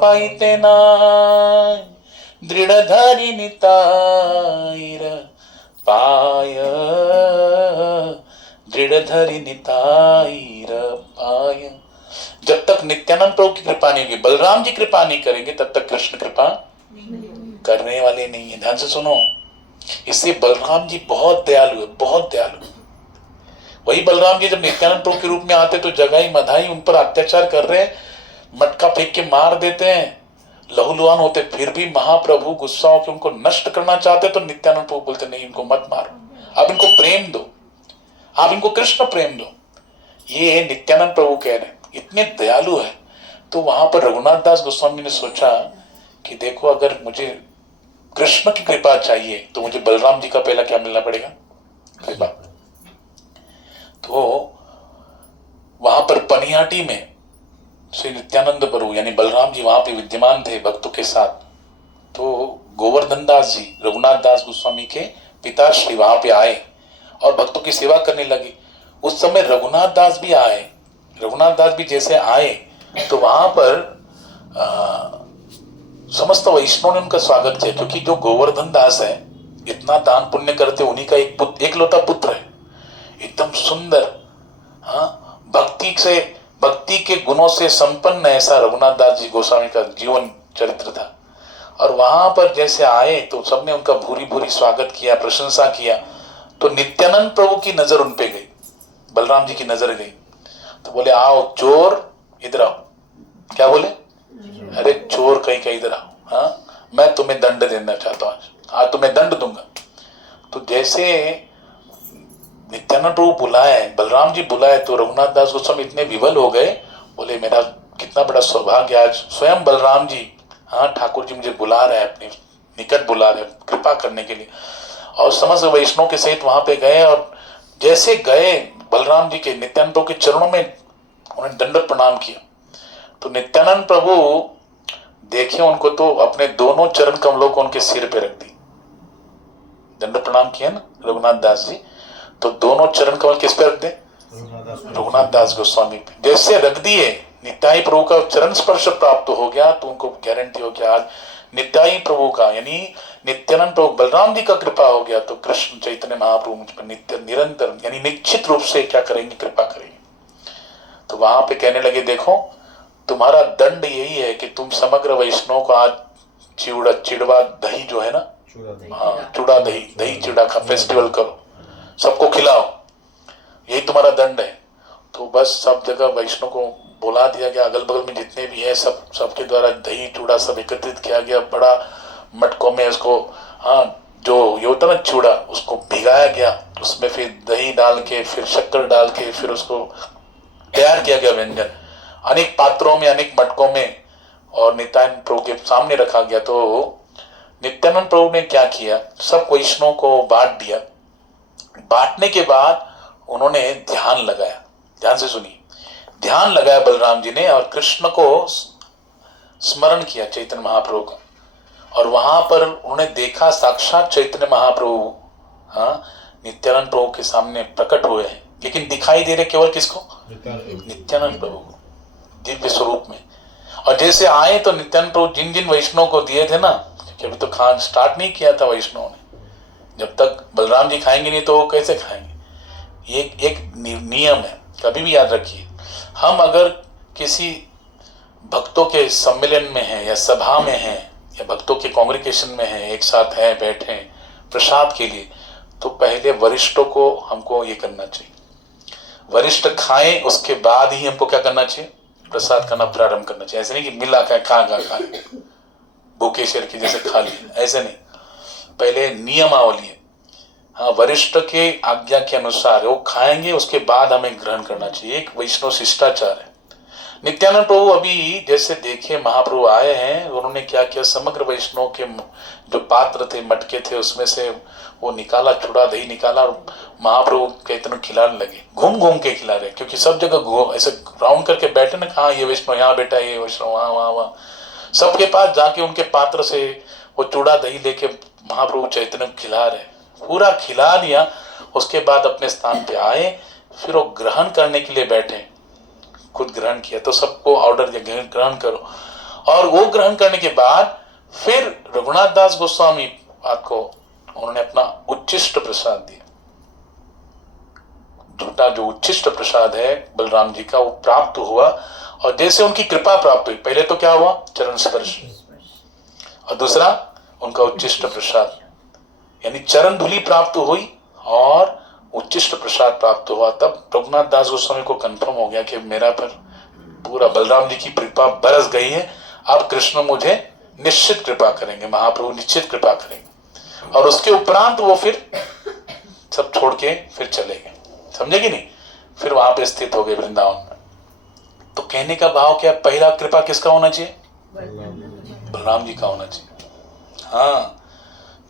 पाइते नाय, दृढ़ धरि निताईर पाय, दृढ़ धरि निताईर पाय। जब तक नित्यानंद प्रभु की कृपा नहीं होगी, बलराम जी कृपा नहीं करेंगे, तब तक कृष्ण कृपा करने वाले नहीं है। ध्यान से सुनो, इससे बलराम जी बहुत दयालु है, बहुत दयालु। वही बलराम जी जब नित्यानंद प्रभु के रूप में आते तो जगाई मधाई उन पर अत्याचार कर रहे हैं, मटका फेंक के मार देते हैं, लहूलुहान होते, फिर भी महाप्रभु गुस्सा होकर उनको नष्ट करना चाहते, तो नित्यानंद प्रभु बोलते नहीं, इनको मत मारो, आप इनको प्रेम दो, आप इनको कृष्ण प्रेम दो। ये नित्यानंद प्रभु कह रहे हैं, इतने दयालु है। तो वहां पर रघुनाथ दास गोस्वामी ने सोचा कि देखो, अगर मुझे कृष्ण की कृपा चाहिए तो मुझे बलराम जी का पहला क्या मिलना पड़ेगा? कृपा। तो वहां पर पनियाटी में श्री नित्यानंद प्रभु यानी बलराम जी वहां पे विद्यमान थे भक्तों के साथ। तो गोवर्धन दास जी, रघुनाथ दास गोस्वामी के पिताश्री वहां पे आए और भक्तों की सेवा करने लगे। उस समय रघुनाथ दास भी आए। रघुनाथ दास भी जैसे आए तो वहां पर समस्त वैष्णव ने उनका स्वागत किया, क्योंकि जो गोवर्धन दास है इतना दान पुण्य करते, उन्हीं का एक लौता पुत्र है, एकदम सुंदर, हाँ, भक्ति के गुणों से संपन्न ऐसा रघुनाथ दास जी गोस्वामी का जीवन चरित्र था। और वहां पर जैसे आए तो सबने उनका भूरी भूरी स्वागत किया, प्रशंसा किया। तो नित्यानंद प्रभु की नजर उन पे गई, बलराम जी की नजर गई, तो बोले आओ चोर इधर आओ। क्या बोले? अरे चोर कहीं का इधर आओ, हाँ, मैं तुम्हें दंड देना चाहता हूँ, आज तुम्हें दंड दूंगा। तो जैसे नित्यानंद प्रभु बुलाए, बलराम जी बुलाए, तो रघुनाथ दास गोस्वामी इतने विवल हो गए, बोले मेरा कितना बड़ा सौभाग्य, आज स्वयं बलराम जी, हाँ, ठाकुर जी मुझे बुला रहे हैं, अपने निकट बुला रहे हैं कृपा करने के लिए। और समस्त वैष्णव के सहित वहां पे गए, और जैसे गए बलराम जी के नित्यानंद प्रभु के चरणों में उन्होंने दंडवत प्रणाम किया। तो नित्यानंद प्रभु देखे उनको तो अपने दोनों चरण कमलों को उनके सिर पे रख दी, दंडवत प्रणाम किया ना रघुनाथ दास जी, तो दोनों चरण कमल किस पे रख दे? रघुनाथ दास गोस्वामी पे। जैसे रख दिए, नित्याई प्रभु का चरण स्पर्श प्राप्त हो गया, तो उनको गारंटी हो गया आज नित्याई प्रभु का यानी नित्यानंद प्रभु बलराम जी का कृपा हो गया, तो कृष्ण चैतन्य महाप्रभु मुझ पर नित्य निरंतर यानी निश्चित रूप से क्या करेंगे? कृपा करेंगे। तो वहां पे कहने लगे देखो, तुम्हारा दंड यही है कि तुम समग्र वैष्णव को आज चिड़वा दही जो है ना, हाँ, चूड़ा दही, दही चिड़ा का फेस्टिवल करो, सबको खिलाओ, यही तुम्हारा दंड है। तो बस सब जगह वैष्णव को बुला दिया गया, अगल बगल में जितने भी है सबके द्वारा दही चूड़ा सब एकत्रित किया गया, बड़ा मटकों में उसको, हाँ, जो ये होता ना चूड़ा, उसको भिगाया गया, उसमें फिर दही डाल के, फिर शक्कर डाल के, फिर उसको तैयार किया गया व्यंजन, अनेक पात्रों में, अनेक मटकों में, और नित्यानंद प्रभु के सामने रखा गया। तो नित्यानंद प्रभु ने क्या किया, सब वैष्णव को बांट दिया, बांटने के बाद उन्होंने ध्यान लगाया, ध्यान से सुनिए, ध्यान लगाया बलराम जी ने और कृष्ण को स्मरण किया, चैतन्य महाप्रभु का। और वहां पर उन्होंने देखा साक्षात चैतन्य महाप्रभु, हाँ, नित्यानंद प्रभु के सामने प्रकट हुए हैं, लेकिन दिखाई दे रहे केवल किसको? नित्यानंद प्रभु को, दिव्य स्वरूप में। और जैसे आए तो नित्यानंद प्रभु जिन जिन वैष्णव को दिए थे ना, क्योंकि अभी तो खान स्टार्ट नहीं किया था वैष्णव ने, जब तक बलराम जी खाएंगे नहीं तो वो कैसे खाएंगे? ये एक नियम है, कभी भी याद रखिए। हम अगर किसी भक्तों के सम्मेलन में हैं या सभा में हैं या भक्तों के कांग्रेगेशन में हैं, एक साथ हैं, बैठे हैं प्रसाद के लिए, तो पहले वरिष्ठों को हमको ये करना चाहिए, वरिष्ठ खाएं उसके बाद ही हमको क्या करना चाहिए? प्रसाद करना प्रारंभ करना चाहिए। ऐसे नहीं कि मिला खा भूखे शेर की जैसे खा लिया, ऐसे नहीं, पहले नियमावली है। हाँ, वरिष्ठ के आज्ञा के अनुसार वो खाएंगे, उसके बाद हमें ग्रहण करना चाहिए, एक वैष्णव शिष्टाचार है। नित्यानंद प्रभु अभी जैसे देखे महाप्रभु आए हैं, उन्होंने क्या किया, समग्र वैष्णव के जो पात्र थे, मटके थे, उसमें से वो निकाला, चूड़ा दही निकाला और महाप्रभु के इतने खिलाने लगे, घूम घूम के खिला रहे, क्योंकि सब जगह ऐसे राउंड करके बैठे ना, कहाँ ये वैष्णव यहाँ बैठा, ये वैष्णव वहाँ वहाँ वहाँ, सबके पास जाके उनके पात्र से वो चूड़ा दही लेके महाप्रभु चैतन्य खिला रहे, पूरा खिला दिया। उसके बाद अपने स्थान पे आए, फिर वो ग्रहण करने के लिए बैठे, खुद ग्रहण किया, तो सबको ऑर्डर दिया ग्रहण करो। और वो ग्रहण करने के बाद फिर रघुनाथ दास गोस्वामी आपको उन्होंने अपना उच्चिष्ट प्रसाद दिया, झूठा जो उच्चिष्ट प्रसाद है बलराम जी का, वो प्राप्त हुआ। और जैसे उनकी कृपा प्राप्त हुई, पहले तो क्या हुआ? चरण स्पर्श, और दूसरा उनका उच्चिष्ट प्रसाद, यानी चरण धूलि प्राप्त हुई और उच्चिष्ट प्रसाद प्राप्त हुआ। तब रघुनाथ दास गोस्वामी को कंफर्म हो गया कि मेरा पर पूरा बलराम जी की कृपा बरस गई है, अब कृष्ण मुझे निश्चित कृपा करेंगे, महाप्रभु निश्चित कृपा करेंगे। और उसके उपरांत वो फिर सब छोड़ के फिर चले गए, समझे कि नहीं? फिर वहां पे स्थित हो गए वृंदावन में। तो कहने का भाव क्या, पहला कृपा किसका होना चाहिए? बलराम जी का होना चाहिए। हाँ,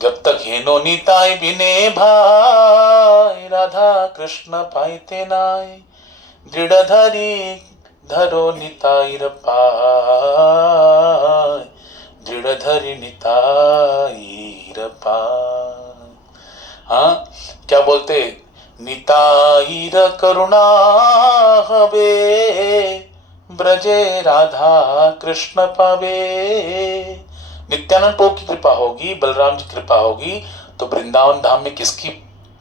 जब तक हेनो निताय बिने भाई, राधा कृष्ण पाइते नाय, दृढ़ धरी धरो निताई पाय, दृढ़ धरी निताई पाय। हाँ, क्या बोलते? निताई करुणा हवे, ब्रजे राधा कृष्ण पावे। नित्यानंद प्रभु की कृपा होगी, बलराम जी कृपा होगी, तो वृंदावन धाम में किसकी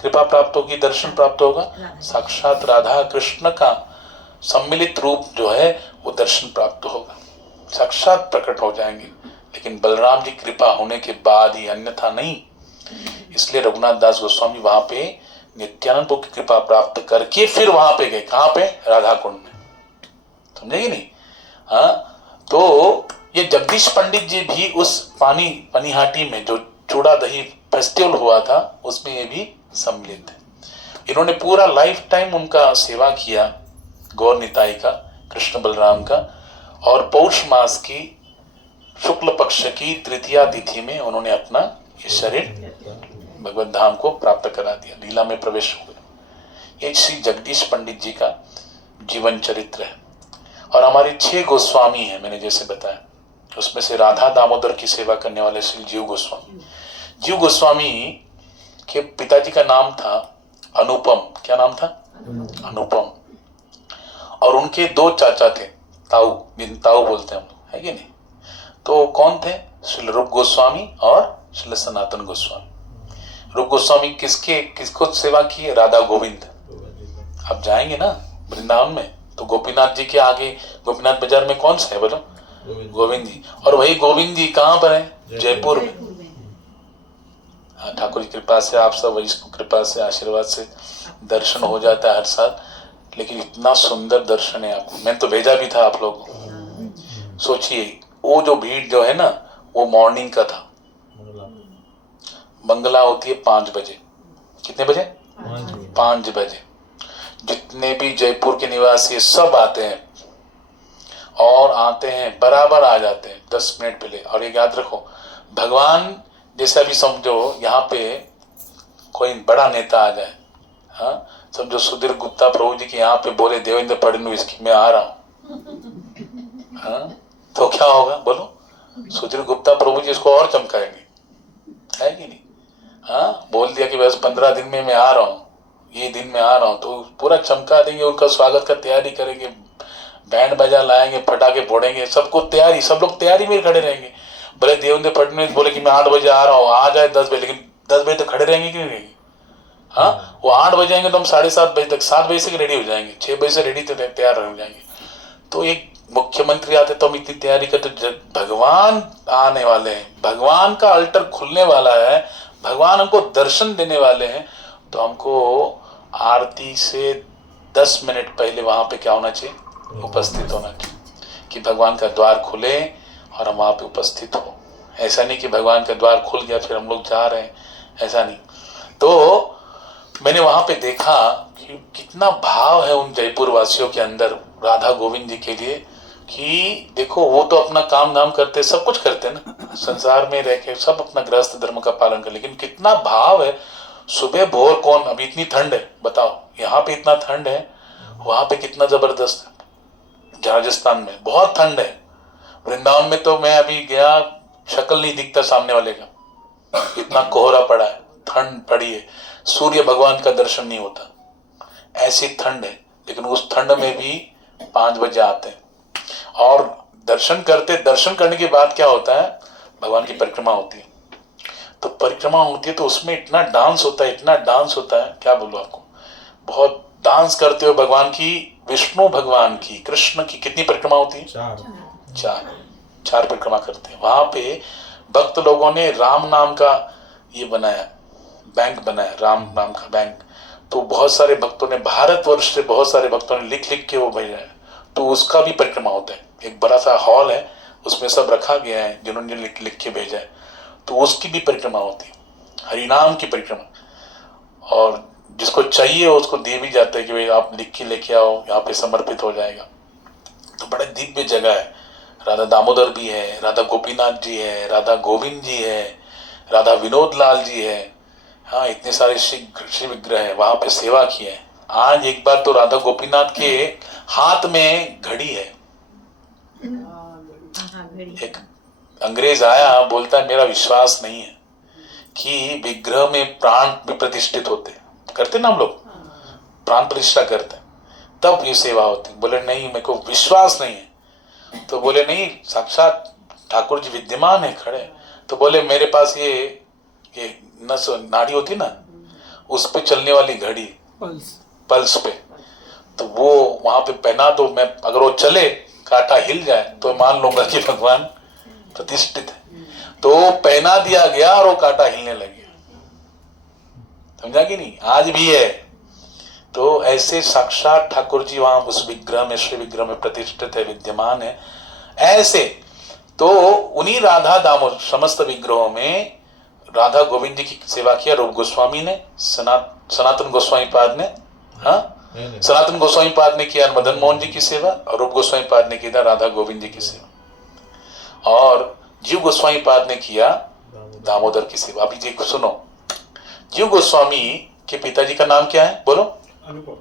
कृपा प्राप्त होगी, दर्शन प्राप्त होगा? साक्षात राधा कृष्ण का सम्मिलित रूप जो है वो दर्शन प्राप्त होगा, साक्षात प्रकट हो जाएंगे। लेकिन बलराम जी कृपा होने के बाद ही, अन्यथा नहीं। इसलिए रघुनाथ दास गोस्वामी वहां पे नित्यानंद प्रभु की कृपा प्राप्त करके फिर वहां पे गए, कहां पे? राधा कुंड में, समझेगी नहीं? हाँ, तो ये जगदीश पंडित जी भी उस पनीहाटी में जो चूड़ा दही फेस्टिवल हुआ था उसमें ये भी सम्मिलित है। इन्होंने पूरा लाइफ टाइम उनका सेवा किया, गौर निताई का, कृष्ण बलराम का। और पौष मास की शुक्ल पक्ष की तृतीया तिथि में उन्होंने अपना ये शरीर भगवत धाम को प्राप्त करा दिया, लीला में प्रवेश हो गए। ये श्री जगदीश पंडित जी का जीवन चरित्र है। और हमारे 6 गोस्वामी हैं, मैंने जैसे बताया, उसमें से राधा दामोदर की सेवा करने वाले श्री जीव गोस्वामी। जीव गोस्वामी के पिताजी का नाम था अनुपम। क्या नाम था? अनुपम। और उनके 2 चाचा थे, ताऊ, ताऊ बोलते हैं हम लोग, है कि नहीं? तो कौन थे? श्री रूप गोस्वामी और श्री सनातन गोस्वामी। रूप गोस्वामी किसको सेवा की? राधा गोविंद। आप जाएंगे ना वृंदावन में तो गोपीनाथ जी के आगे, गोपीनाथ बाजार में कौन सा है बोलो? गोविंद जी। और वही गोविंद जी कहाँ पर है? जयपुर में। हाँ, ठाकुर की कृपा से, आप सब वैष्णव कृपा से, आशीर्वाद से दर्शन हो जाता है हर साल। लेकिन इतना सुंदर दर्शन है आपको, मैंने तो भेजा भी था आप लोगों को। सोचिए वो जो भीड़ जो है ना, वो मॉर्निंग का था। मंगला होती है 5 बजे। कितने बजे? 5 बजे। जितने भी जयपुर के निवासी सब आते हैं, और आते हैं बराबर आ जाते हैं 10 मिनट पहले। और ये याद रखो, भगवान जैसे अभी समझो यहाँ पे कोई बड़ा नेता आ जाए, हाँ, समझो सुधीर गुप्ता प्रभु जी के यहाँ पे बोले देवेंद्र फडणवीस की मैं आ रहा हूँ, हाँ, तो क्या होगा बोलो? सुधीर गुप्ता प्रभु जी इसको और चमकाएंगे, है कि नहीं? हाँ, बोल दिया कि बस 15 दिन में मैं आ रहा हूँ, ये दिन में आ रहा हूँ, तो पूरा चमका देंगे, उनका स्वागत का तैयारी करेंगे, बैंड बजा लाएंगे, पटाखे फोड़ेंगे, सबको तैयारी, सब लोग तैयारी में खड़े रहेंगे। भले देवेंद्र फडणवीस बोले कि मैं 8 बजे आ रहा हूँ, आ जाए 10 बजे, लेकिन 10 बजे तक खड़े रहेंगे कि नहीं रहेंगे? हाँ, वो 8 बजे आएंगे तो हम 7:30 बजे तक, 7 बजे से रेडी हो जाएंगे, 6 बजे से रेडी तैयार हो जाएंगे। तो एक मुख्यमंत्री आते तो हम इतनी तैयारी करते, भगवान आने वाले हैं, भगवान का अल्टर खुलने वाला है, भगवान हमको दर्शन देने वाले हैं, तो हमको आरती से 10 मिनट पहले वहां पे क्या होना चाहिए? उपस्थित होना चाहिए, कि भगवान का द्वार खुले और हम वहां पे उपस्थित हो। ऐसा नहीं कि भगवान का द्वार खुल गया फिर हम लोग जा रहे हैं, ऐसा नहीं। तो मैंने वहां पे देखा कि कितना भाव है उन जयपुर वासियों के अंदर राधा गोविंद जी के लिए, कि देखो वो तो अपना काम धाम करते, सब कुछ करते ना, संसार में रह के सब अपना गृहस्थ धर्म का पालन कर, लेकिन कितना भाव है। सुबह भोर कौन, अभी इतनी ठंड है बताओ, यहाँ पे इतना ठंड है, वहां पे कितना जबरदस्त है। राजस्थान में बहुत ठंड है, वृंदावन में तो मैं अभी गया, शक्ल नहीं दिखता सामने वाले का, इतना कोहरा पड़ा है, ठंड पड़ी है, सूर्य भगवान का दर्शन नहीं होता, ऐसी ठंड है। लेकिन उस ठंड में भी 5 बजे आते हैं और दर्शन करते, दर्शन करने के बाद क्या होता है? भगवान की परिक्रमा होती है। तो परिक्रमा होती है तो उसमें इतना डांस होता है, इतना डांस होता है, क्या बोलूं आपको, बहुत डांस करते हो भगवान की, विष्णु भगवान की, कृष्ण की कितनी परिक्रमा होती है? चार परिक्रमा करते हैं। वहां पे भक्त लोगों ने राम नाम का ये बनाया, बैंक बनाया, राम नाम का बैंक। तो बहुत सारे भक्तों ने, भारतवर्ष से बहुत सारे भक्तों ने लिख लिख के वो भेजा है, तो उसका भी परिक्रमा होता है। एक बड़ा सा हॉल है, उसमें सब रखा गया है जिन्होंने लिख लिख के भेजा है, तो उसकी भी परिक्रमा होती है, हरिनाम की परिक्रमा। और जिसको चाहिए उसको दे भी जाता है कि भाई आप लिख के लेके आओ, यहाँ पे समर्पित हो जाएगा। तो बड़ा दिव्य जगह है। राधा दामोदर भी है, राधा गोपीनाथ जी है, राधा गोविंद जी है, राधा विनोद लाल जी है, हाँ, इतने सारे श्री विग्रह है, वहां पे सेवा की है। आज एक बार तो राधा गोपीनाथ के हाथ में घड़ी है। एक अंग्रेज आया, बोलता है मेरा विश्वास नहीं है कि विग्रह में प्राण भी प्रतिष्ठित होते, करते ना हम लोग, प्राण प्रतिष्ठा करते हैं तब ये सेवा होती। बोले नहीं, मेरे को विश्वास नहीं है। तो बोले नहीं, साक्षात ठाकुर जी विद्यमान है खड़े। तो बोले मेरे पास ये नस नाड़ी होती ना, उस पे चलने वाली घड़ी, पल्स पे, तो वो वहां पे पहना, तो मैं अगर वो चले, कांटा हिल जाए तो मान लूंगा कि भगवान प्रतिष्ठित है। तो पहना दिया गया और वो कांटा हिलने लग गया, समझा कि नहीं? आज भी है। तो ऐसे साक्षात ठाकुर जी वहां उस विग्रह में, श्री विग्रह में प्रतिष्ठित है, विद्यमान है। ऐसे तो उन्हीं राधा दामोदर समस्त विग्रहों में राधा गोविंद जी की सेवा किया रूप गोस्वामी ने, सनातन गोस्वामी पाद ने, हाँ, सनातन गोस्वामी पाद ने किया मदन मोहन जी की सेवा, और रूप गोस्वामी पाद ने किया राधा गोविंद जी की सेवा, और जीव गोस्वामी पाद ने किया दामोदर की सेवा। अभी जी सुनो, जीव गोस्वामी के पिताजी का नाम क्या है बोलो?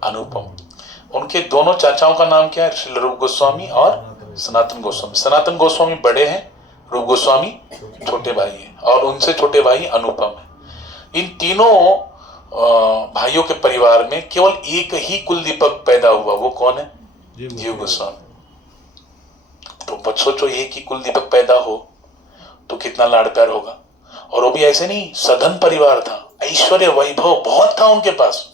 अनुपम। उनके दोनों चाचाओं का नाम क्या है? श्री रूप गोस्वामी और सनातन गोस्वामी। सनातन गोस्वामी बड़े हैं, रूप गोस्वामी छोटे भाई हैं, और उनसे छोटे भाई अनुपम है। इन तीनों भाइयों के परिवार में केवल एक ही कुल दीपक पैदा हुआ, वो कौन है? जीव गोस्वामी। तो बस सोचो, एक ही कुल दीपक पैदा हो तो कितना लाड़ प्यार होगा। और वो भी ऐसे नहीं, सधन परिवार था, ऐश्वर्य वैभव बहुत था उनके पास,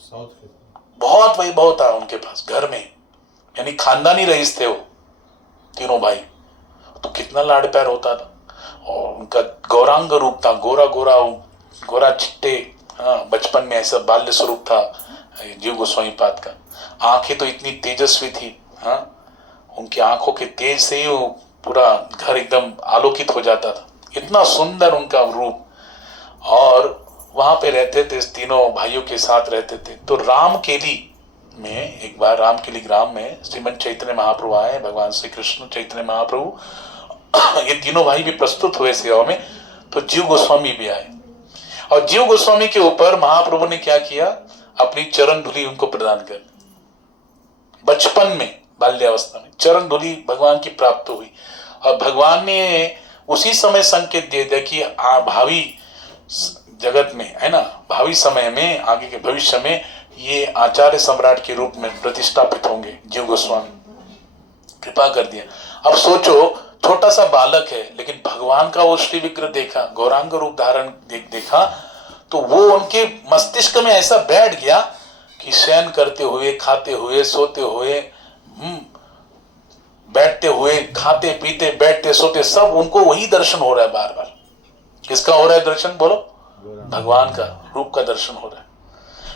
बहुत वैभव था उनके पास घर में, यानी खानदानी रईस थे वो तीनों भाई। तो कितना लाड़ प्यार होता था। और उनका गौरांग रूप था, गोरा गोरा गोरा चिट्टे, हाँ, बचपन में ऐसा बाल्य स्वरूप था जीव गोस्वामी पाद का। आंखें तो इतनी तेजस्वी थी, हाँ, उनकी आंखों के तेज से ही वो पूरा घर एकदम आलोकित हो जाता था, इतना सुंदर उनका रूप। और वहां पे रहते थे, तीनों भाइयों के साथ रहते थे। तो रामकेली में, एक बार रामकेली ग्राम में श्रीमद चैतन्य महाप्रभु आए, भगवान श्री कृष्ण चैतन्य महाप्रभु, ये तीनों भाई भी प्रस्तुत हुए सेवा में। तो जीव गोस्वामी भी आए, और जीव गोस्वामी के ऊपर महाप्रभु ने क्या किया, अपनी चरण धूलि उनको प्रदान कर। बचपन में, बाल्यावस्था में चरण धूलि भगवान की प्राप्त हुई और भगवान ने उसी समय संकेत दे दिया कि भावी जगत में, है ना, भावी समय में, आगे के भविष्य में ये आचार्य सम्राट के रूप में प्रतिष्ठापित होंगे। जीव गोस्वामी कृपा कर दिया। अब सोचो, छोटा सा बालक है लेकिन भगवान का वो श्री विग्रह देखा, गौरांग रूप धारण देखा, तो वो उनके मस्तिष्क में ऐसा बैठ गया कि शयन करते हुए, खाते हुए, सोते हुए, बैठते हुए, खाते पीते, बैठते सोते, सब उनको वही दर्शन हो रहा है बार बार। किसका हो रहा है दर्शन? बोलो, भगवान का रूप का दर्शन हो रहा है।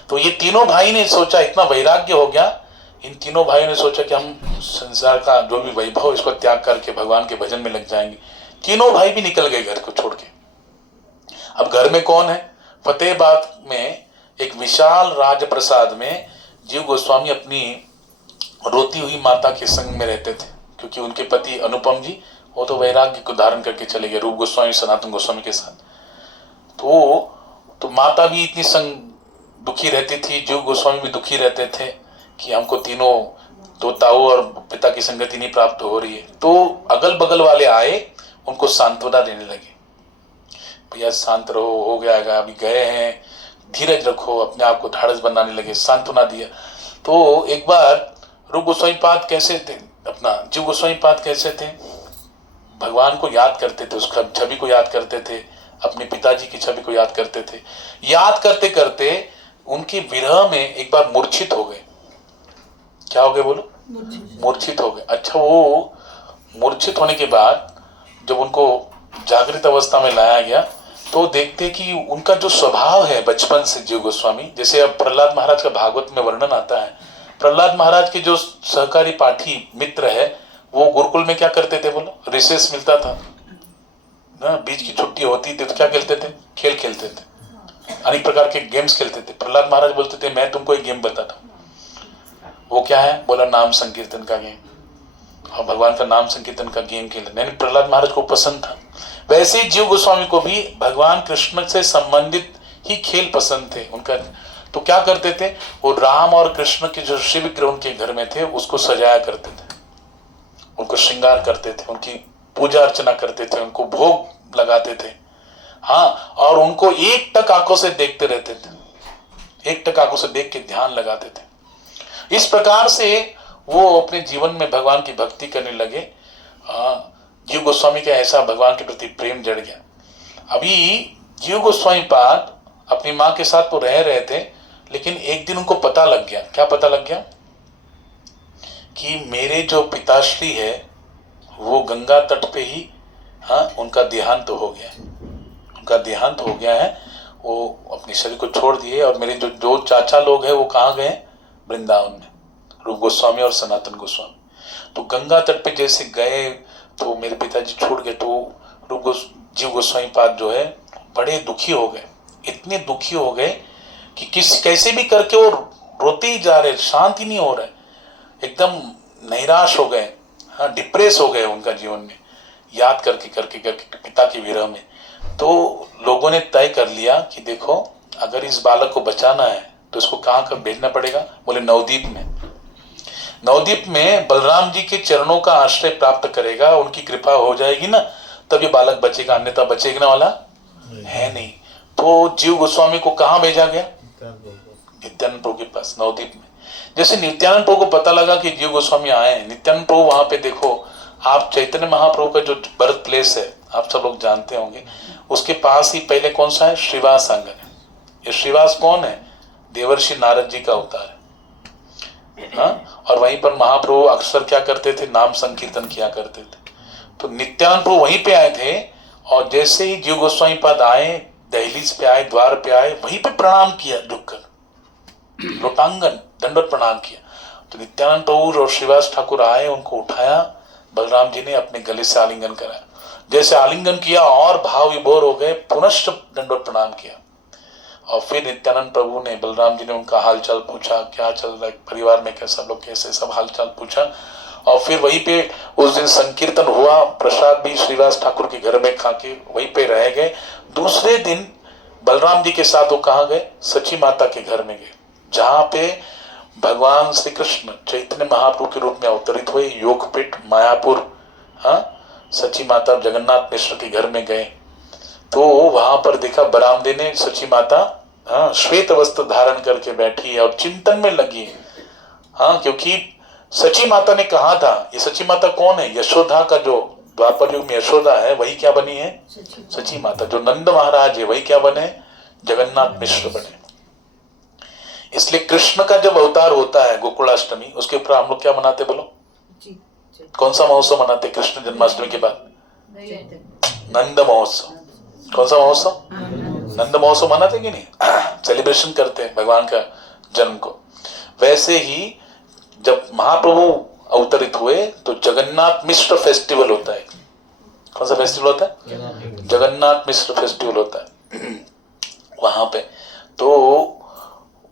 तो ये तीनों भाई ने सोचा, इतना वैराग्य हो गया इन तीनों भाइयों ने सोचा कि हम संसार का जो भी वैभव इसको त्याग करके भगवान के भजन में लग जाएंगे। तीनों भाई भी निकल गए घर को छोड़ के। अब घर में कौन है? फतेहाबाद में एक विशाल राजप्रसाद में जीव गोस्वामी अपनी रोती हुई माता के संग में रहते थे, क्योंकि उनके पति अनुपम जी वो तो वैराग्य को धारण करके चले गए रूप गोस्वामी सनातन गोस्वामी के साथ। तो माता भी इतनी संग दुखी रहती थी, जीव गोस्वामी भी दुखी रहते थे कि हमको तीनों दो ताऊ और पिता की संगति नहीं प्राप्त हो रही है। तो अगल बगल वाले आए, उनको सांत्वना देने लगे, भैया शांत रहो, हो गया, अभी गए हैं, धीरज रखो, अपने आप को ढाढ़स बनाने लगे, सांत्वना दिया। तो एक बार रूप गोस्वामी पाद कैसे थे, अपना जीव गोस्वामी पाद कैसे थे, भगवान को याद करते थे, उसका छवि को याद करते थे, अपने पिताजी की छवि को याद करते थे। याद करते करते उनके विरह में एक बार मूर्छित हो गए। क्या हो गए बोलो? मूर्छित हो गए। अच्छा, वो मूर्छित होने के बाद जब उनको जागृत अवस्था में लाया गया तो देखते कि उनका जो स्वभाव है बचपन से जीव गोस्वामी, जैसे अब प्रहलाद महाराज का भागवत में वर्णन आता है, प्रहलाद महाराज के जो सहकारी पाठी मित्र है वो गुरुकुल में क्या करते थे बोलो? रिसेस मिलता था ना, बीच की छुट्टी होती थी तो क्या खेलते थे? खेल खेलते थे, अनेक प्रकार के गेम्स खेलते थे। प्रहलाद महाराज बोलते थे मैं तुमको एक गेम बताता हूँ। वो क्या है? बोला नाम संकीर्तन का गेम। और भगवान का नाम संकीर्तन का गेम खेलना प्रहलाद महाराज को पसंद था। वैसे जीव गोस्वामी को भी भगवान कृष्ण से संबंधित ही खेल पसंद थे उनका। तो क्या करते थे वो? राम और कृष्ण के जो शिव विग्रह उनके घर में थे उसको सजाया करते थे, उनको श्रृंगार करते थे, उनकी पूजा अर्चना करते थे, उनको भोग लगाते थे। हाँ, और उनको एक टक आंखों से देखते रहते थे, एक टक आंखों से देख के ध्यान लगाते थे। इस प्रकार से वो अपने जीवन में भगवान की भक्ति करने लगे। जीव गोस्वामी का ऐसा भगवान के प्रति प्रेम जड़ गया। अभी जीव गोस्वामी पाद अपनी माँ के साथ तो रह रहे थे, लेकिन एक दिन उनको पता लग गया। क्या पता लग गया? कि मेरे जो पिताश्री है वो गंगा तट पे ही, उनका देहांत तो हो गया है, उनका देहांत हो गया है। वो अपने शरीर को छोड़ दिए और मेरे जो चाचा लोग हैं वो कहाँ गए? वृंदावन में, रूप गोस्वामी और सनातन गोस्वामी। तो गंगा तट पे जैसे गए तो मेरे पिताजी छूट गए। तो जीव गोस्वामी पाद जो है बड़े दुखी हो गए, इतने दुखी हो गए कि कैसे भी करके वो रोते ही जा रहे, शांत ही नहीं हो रहे, एकदम नैराश हो गए, डिप्रेस हो गए उनका जीवन में, याद करके पिता के विरह में। तो लोगों ने तय कर लिया कि देखो अगर इस बालक को बचाना है तो इसको कहाँ कर भेजना पड़ेगा? बोले नवदीप में। नवदीप में बलराम जी के चरणों का आश्रय प्राप्त करेगा, उनकी कृपा हो जाएगी ना, तब ये बालक बचेगा, अन्यथा बचेगा वाला है नहीं। तो जीव गोस्वामी को कहाँ भेजा गया? नित्यानंद प्रभु के पास, नवदीप में। जैसे नित्यानंद प्रभु को पता लगा कि जीव गोस्वामी आए, नित्यानंद प्रभु वहां पे, देखो आप चैतन्य महाप्रभु का जो बर्थ प्लेस है आप सब लोग जानते होंगे, उसके पास ही पहले कौन सा है? श्रीवास आंगन है। ये श्रीवास कौन है? देवर्षि नारद जी का अवतार है। और वहीं पर महाप्रभु अक्सर क्या करते थे? नाम संकीर्तन किया करते थे। तो नित्यानंद प्रभु वहीं पे आए थे और जैसे ही जीव गोस्वामी पाद आए, दहलीज पे आए, द्वार पे आए, वहीं पे प्रणाम किया, झुककर लोटांगन दंडवत प्रणाम किया। तो नित्यानंद प्रभु और श्रीवास ठाकुर आए, उनको उठाया, बलराम जी ने अपने गले से आलिंगन कराया। जैसे आलिंगन किया और भाव विभोर हो गए, पुनश्च दंडवत प्रणाम किया। और फिर नित्यानंद प्रभु ने, बलराम जी ने उनका हालचाल पूछा, क्या चल रहा है परिवार में, कैसे सब लोग कैसे, सब हालचाल पूछा। और फिर वहीं पे उस दिन संकीर्तन हुआ, प्रसाद भी श्रीवास ठाकुर के घर में खा के वहीं पे रह गए। दूसरे दिन बलराम जी के साथ वो कहाँ गए? सची माता के घर में गए। जहां पे भगवान श्री कृष्ण चैतन्य महाप्रभु के रूप में अवतरित हुए, योगपीठ मायापुर, सची माता जगन्नाथ मिश्र के घर में गए तो वहां पर देखा बरामदे ने सची माता श्वेत वस्त्र धारण करके बैठी है और चिंतन में लगी है। क्योंकि सची माता ने कहा था, ये सची माता कौन है? यशोदा का जो द्वापर युग में यशोदा है वही क्या बनी है? सची माता। जो नंद महाराज है वही क्या बने? जगन्नाथ मिश्र बने। इसलिए कृष्ण का जब अवतार होता है गोकुलाष्टमी, उसके ऊपर हम लोग क्या मनाते बोलो? कौन सा महोत्सव मनाते कृष्ण जन्माष्टमी के बाद? नंद महोत्सव। कौन सा महोत्सव? नंद महोत्सव मनाते कि नहीं? सेलिब्रेशन करते हैं भगवान का जन्म को। वैसे ही जब महाप्रभु अवतरित हुए तो जगन्नाथ मिश्र फेस्टिवल होता है। कौन सा फेस्टिवल होता है? जगन्नाथ मिश्र फेस्टिवल होता है वहां पे। तो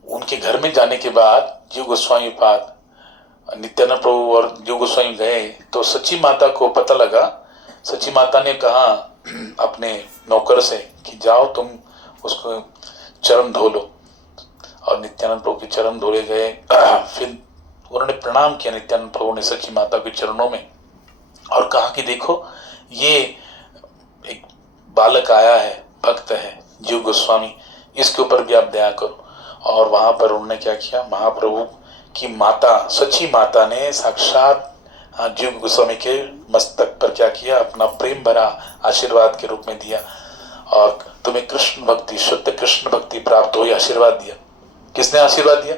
उनके घर में जाने के बाद जीव गोस्वामी पाद, नित्यानंद प्रभु और जीव गोस्वामी गए तो सची माता को पता लगा। सची माता ने कहा अपने नौकर से कि जाओ तुम उसको चरण धो लो, और नित्यानंद प्रभु के चरण धोले गए। फिर उन्होंने प्रणाम किया नित्यानंद प्रभु ने सची माता के चरणों में और कहा कि देखो ये एक बालक आया है, भक्त है जीव गोस्वामी, इसके ऊपर भी आप दया करो। और वहां पर उन्होंने क्या किया, महाप्रभु की माता सची माता ने साक्षात जीव गोस्वामी के मस्तक पर क्या किया, अपना प्रेम भरा आशीर्वाद के रूप में दिया और तुम्हें कृष्ण भक्ति, शुद्ध कृष्ण भक्ति प्राप्त हो, आशीर्वाद दिया। किसने आशीर्वाद दिया?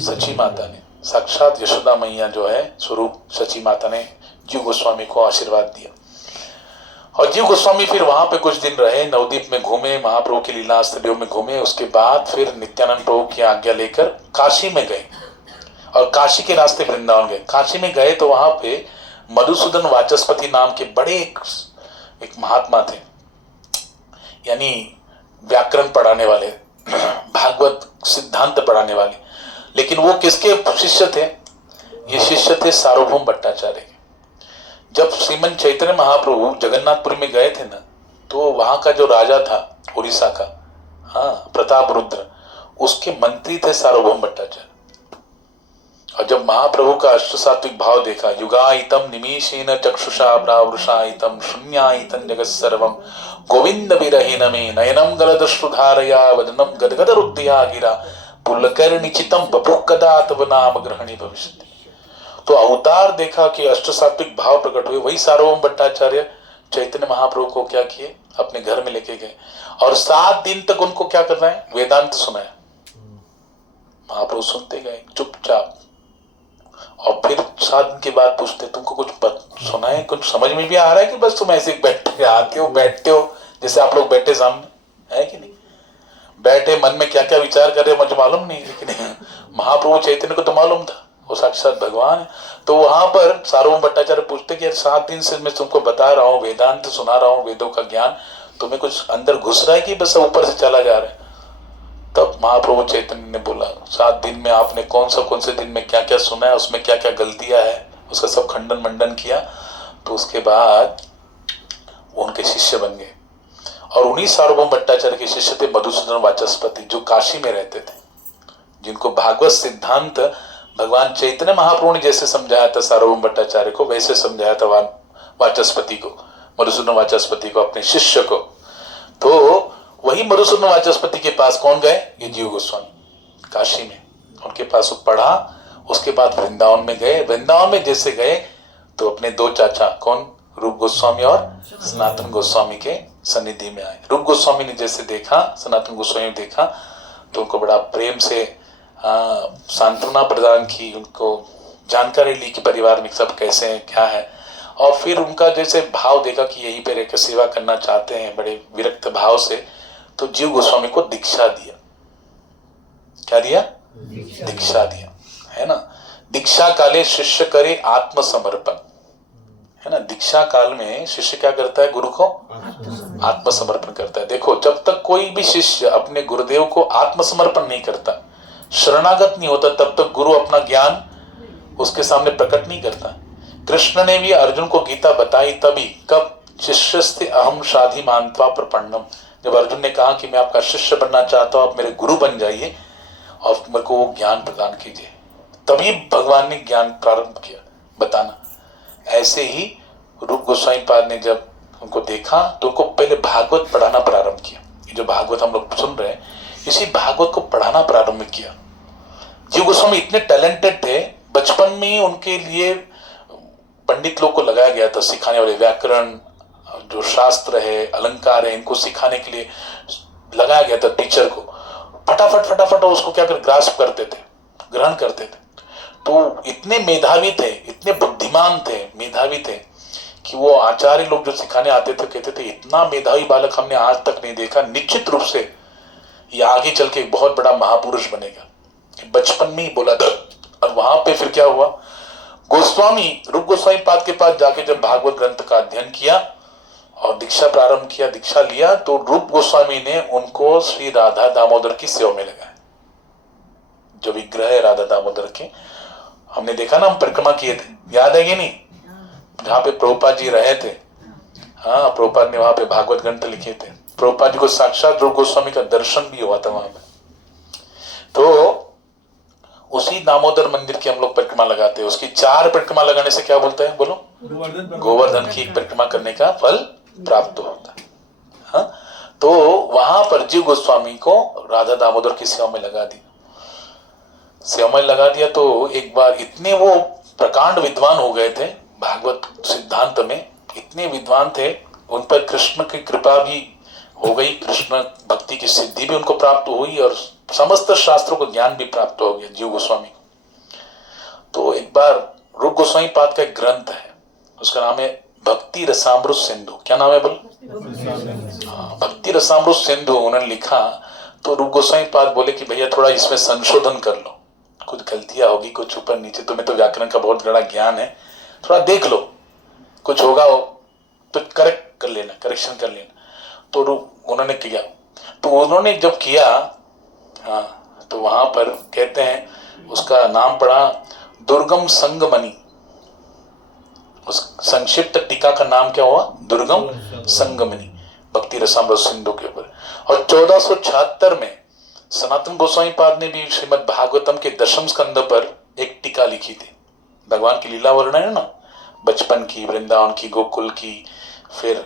सची माता ने। साक्षात यशोदा मैया जो है स्वरूप सची माता ने जीव गोस्वामी को आशीर्वाद दिया। और जीव गोस्वामी फिर वहां पे कुछ दिन रहे, नवदीप में घूमे, महाप्रभु की लीला स्थलियों में घूमे। उसके बाद फिर नित्यानंद प्रभु की आज्ञा लेकर काशी में गए और काशी के रास्ते वृंदावन गए। काशी में गए तो वहां पे मधुसूदन वाचस्पति नाम के बड़े एक महात्मा थे, यानी व्याकरण पढ़ाने वाले, भागवत सिद्धांत पढ़ाने वाले। लेकिन वो किसके शिष्य थे? ये शिष्य थे सार्वभौम भट्टाचार्य के। जब श्रीमन चैतन्य महाप्रभु जगन्नाथपुरी में गए थे ना, तो वहां का जो राजा था उड़ीसा का, प्रताप रुद्र, उसके मंत्री थे सार्वभौम भट्टाचार्य। और जब महाप्रभु का अष्ट सात्विक भाव देखा, युगायितम निमीषेन चक्षुषा प्रावृषायितम शून्यायितम जगत सर्वम गोविंद विरहीन में नयनम गलदश्रुधारया वदनम गदगद रुद्धिया गिरा पुलकर्णिचितम बभुः कदा तव नाम ग्रहणी भविष्यति। तो अवतार देखा कि अष्ट सात्विक भाव प्रकट हुए। वही सार्वभौम भट्टाचार्य चैतन्य महाप्रभु को क्या किए, अपने घर में लेके गए और 7 दिन तक उनको क्या कर रहे हैं, वेदांत सुनाया। महाप्रभु सुनते गए चुपचाप, और फिर 7 दिन के बाद पूछते तुमको कुछ सुना है, कुछ समझ में भी आ रहा है कि बस तुम ऐसे बैठे आते हो बैठते हो, जैसे आप लोग बैठे सामने, है कि नहीं? बैठे मन में क्या क्या विचार कर रहे मुझे मालूम नहीं, लेकिन महाप्रभु चैतन्य को तो मालूम था, वो साक्षात भगवान है। तो वहां पर सार्वभौम भट्टाचार्य पूछते कि 7 दिन से मैं तुमको बता रहा हूँ, वेदांत सुना रहा हूँ, वेदों का ज्ञान, तुम्हें कुछ अंदर घुस रहा है कि बस ऊपर से चला जा रहा है? तब महाप्रभु चैतन्य ने बोला 7 दिन में आपने कौन से दिन में क्या क्या सुना है, उसमें क्या क्या गलतियां है, उसका सब खंडन मंडन किया। तो उसके बाद वो उनके शिष्य बन गए। और उन्हीं सार्वभौम भट्टाचार्य के शिष्य थे मधुसूदन वाचस्पति, जो काशी में रहते थे, जिनको भागवत सिद्धांत भगवान चैतन्य महाप्रभु ने जैसे समझाया था सार्वभौम भट्टाचार्य को, वैसे समझाया था वाचस्पति को, मधुसूदन वाचस्पति को, अपने शिष्य को। तो वही मधुसूदन वाचस्पति के पास कौन गए? ये जीव गोस्वामी काशी में, उनके पास वो पढ़ा। उसके बाद वृंदावन में गए। वृंदावन में जैसे गए तो अपने 2 चाचा, कौन? रूप गोस्वामी और सनातन गोस्वामी के सन्निधि में आए। रूप गोस्वामी ने जैसे देखा, सनातन गोस्वामी ने देखा, तो उनको बड़ा प्रेम से सांत्वना प्रदान की, उनको जानकारी ली कि परिवार में सब कैसे हैं, क्या है। और फिर उनका जैसे भाव देखा कि यहीं पे रहकर सेवा करना चाहते हैं, बड़े विरक्त भाव से, तो जीव गोस्वामी को दीक्षा दिया। क्या दिया? दीक्षा दिया, है ना। दीक्षा काले शिष्य करे आत्मसमर्पण, है ना। दीक्षा काल में शिष्य क्या करता है? गुरु को आत्मसमर्पण करता है। देखो, जब तक कोई भी शिष्य अपने गुरुदेव को आत्मसमर्पण नहीं करता, शरणागत नहीं होता, तब तक गुरु अपना ज्ञान उसके सामने प्रकट नहीं करता। कृष्ण ने भी अर्जुन को गीता बताई तभी, कब? शिष्यस्ते अहम शाधि मानत्वा प्रपन्नम। जब अर्जुन ने कहा कि मैं आपका शिष्य बनना चाहता हूं, आप मेरे गुरु बन जाइए, और मेरे को वो ज्ञान प्रदान कीजिए। तभी भगवान ने ज्ञान प्रारंभ किया बताना। ऐसे ही रूप गोस्वामी पाद ने जब उनको देखा तो उनको पहले भागवत पढ़ाना प्रारंभ किया। ये जो भागवत हम लोग सुन रहे हैं, इसी भागवत को पढ़ाना प्रारंभ किया। जीव गोस्वामी इतने टैलेंटेड थे, बचपन में ही उनके लिए पंडित लोग को लगाया गया था सिखाने वाले, व्याकरण जो शास्त्र है, अलंकार है, इनको सिखाने के लिए लगाया गया था टीचर को। फटाफट फटाफट उसको क्या कर ग्रास्प करते थे, ग्रहण करते थे। तो इतने मेधावी थे, इतने बुद्धिमान थे, मेधावी थे कि वो आचार्य लोग जो सिखाने आते थे कहते थे इतना मेधावी बालक हमने आज तक नहीं देखा, निश्चित रूप से ये आगे चल के बहुत बड़ा महापुरुष बनेगा। बचपन में ही बोला था। और वहां पे फिर क्या हुआ, गोस्वामी रूप गोस्वामी पाद के पास जाके जब भागवत ग्रंथ का अध्ययन किया और दीक्षा प्रारंभ किया, दीक्षा लिया, तो रूप गोस्वामी ने उनको श्री राधा दामोदर की सेवा में लगाया। जो विग्रह है राधा दामोदर के, हमने देखा ना, हम परिक्रमा किए थे, याद है कि नहीं, जहां पे प्रभुपाद जी रहे थे। हाँ, प्रभुपाद ने वहां पे भागवत ग्रंथ लिखे थे। प्रभुपाद जी को साक्षात रूप गोस्वामी का दर्शन भी हुआ था वहां पे। तो उसी दामोदर मंदिर की हम लोग परिक्रमा लगाते हैं। उसकी 4 परिक्रमा लगाने से क्या बोलते हैं, बोलो, गोवर्धन की एक परिक्रमा करने का फल प्राप्त होता है। हाँ? तो वहां पर जीव गोस्वामी को राधा दामोदर की सेवा में लगा दिया। सेवा में लगा दिया तो एक बार इतने वो प्रकांड विद्वान हो गए थे भागवत सिद्धांत में, इतने विद्वान थे, उन पर कृष्ण की कृपा भी हो गई, कृष्ण भक्ति की सिद्धि भी उनको प्राप्त हुई और समस्त शास्त्रों को ज्ञान भी प्राप्त हो गया जीव गोस्वामी को। तो एक बार रूप गोस्वामी पाद का एक ग्रंथ है, उसका नाम है भक्ति रसामृत सिंधु। क्या नाम है बोल? भक्ति रसामृत सिंधु उन्होंने लिखा। तो रूप गोस्वामी पाद बोले कि भैया थोड़ा इसमें संशोधन कर लो, कुछ गलतियां होगी, कुछ ऊपर नीचे, तुम्हें तो व्याकरण का बहुत बड़ा ज्ञान है, थोड़ा देख लो, कुछ होगा तो करेक्ट कर लेना, करेक्शन कर लेना। तो उन्होंने किया। तो उन्होंने जब किया, हाँ, तो वहां पर कहते हैं उसका नाम पड़ा दुर्गम संगमणि। उस संक्षिप्त टीका का नाम क्या हुआ, दुर्गम संगमणि, भक्ति रसामृत सिंधु के ऊपर। और 1476 में सनातन गोस्वामी पाद ने भी श्रीमद् भागवतम के 10वें स्कंद पर एक टीका लिखी थी। भगवान की लीला वर्णन है ना, बचपन की, वृंदावन की, गोकुल की, फिर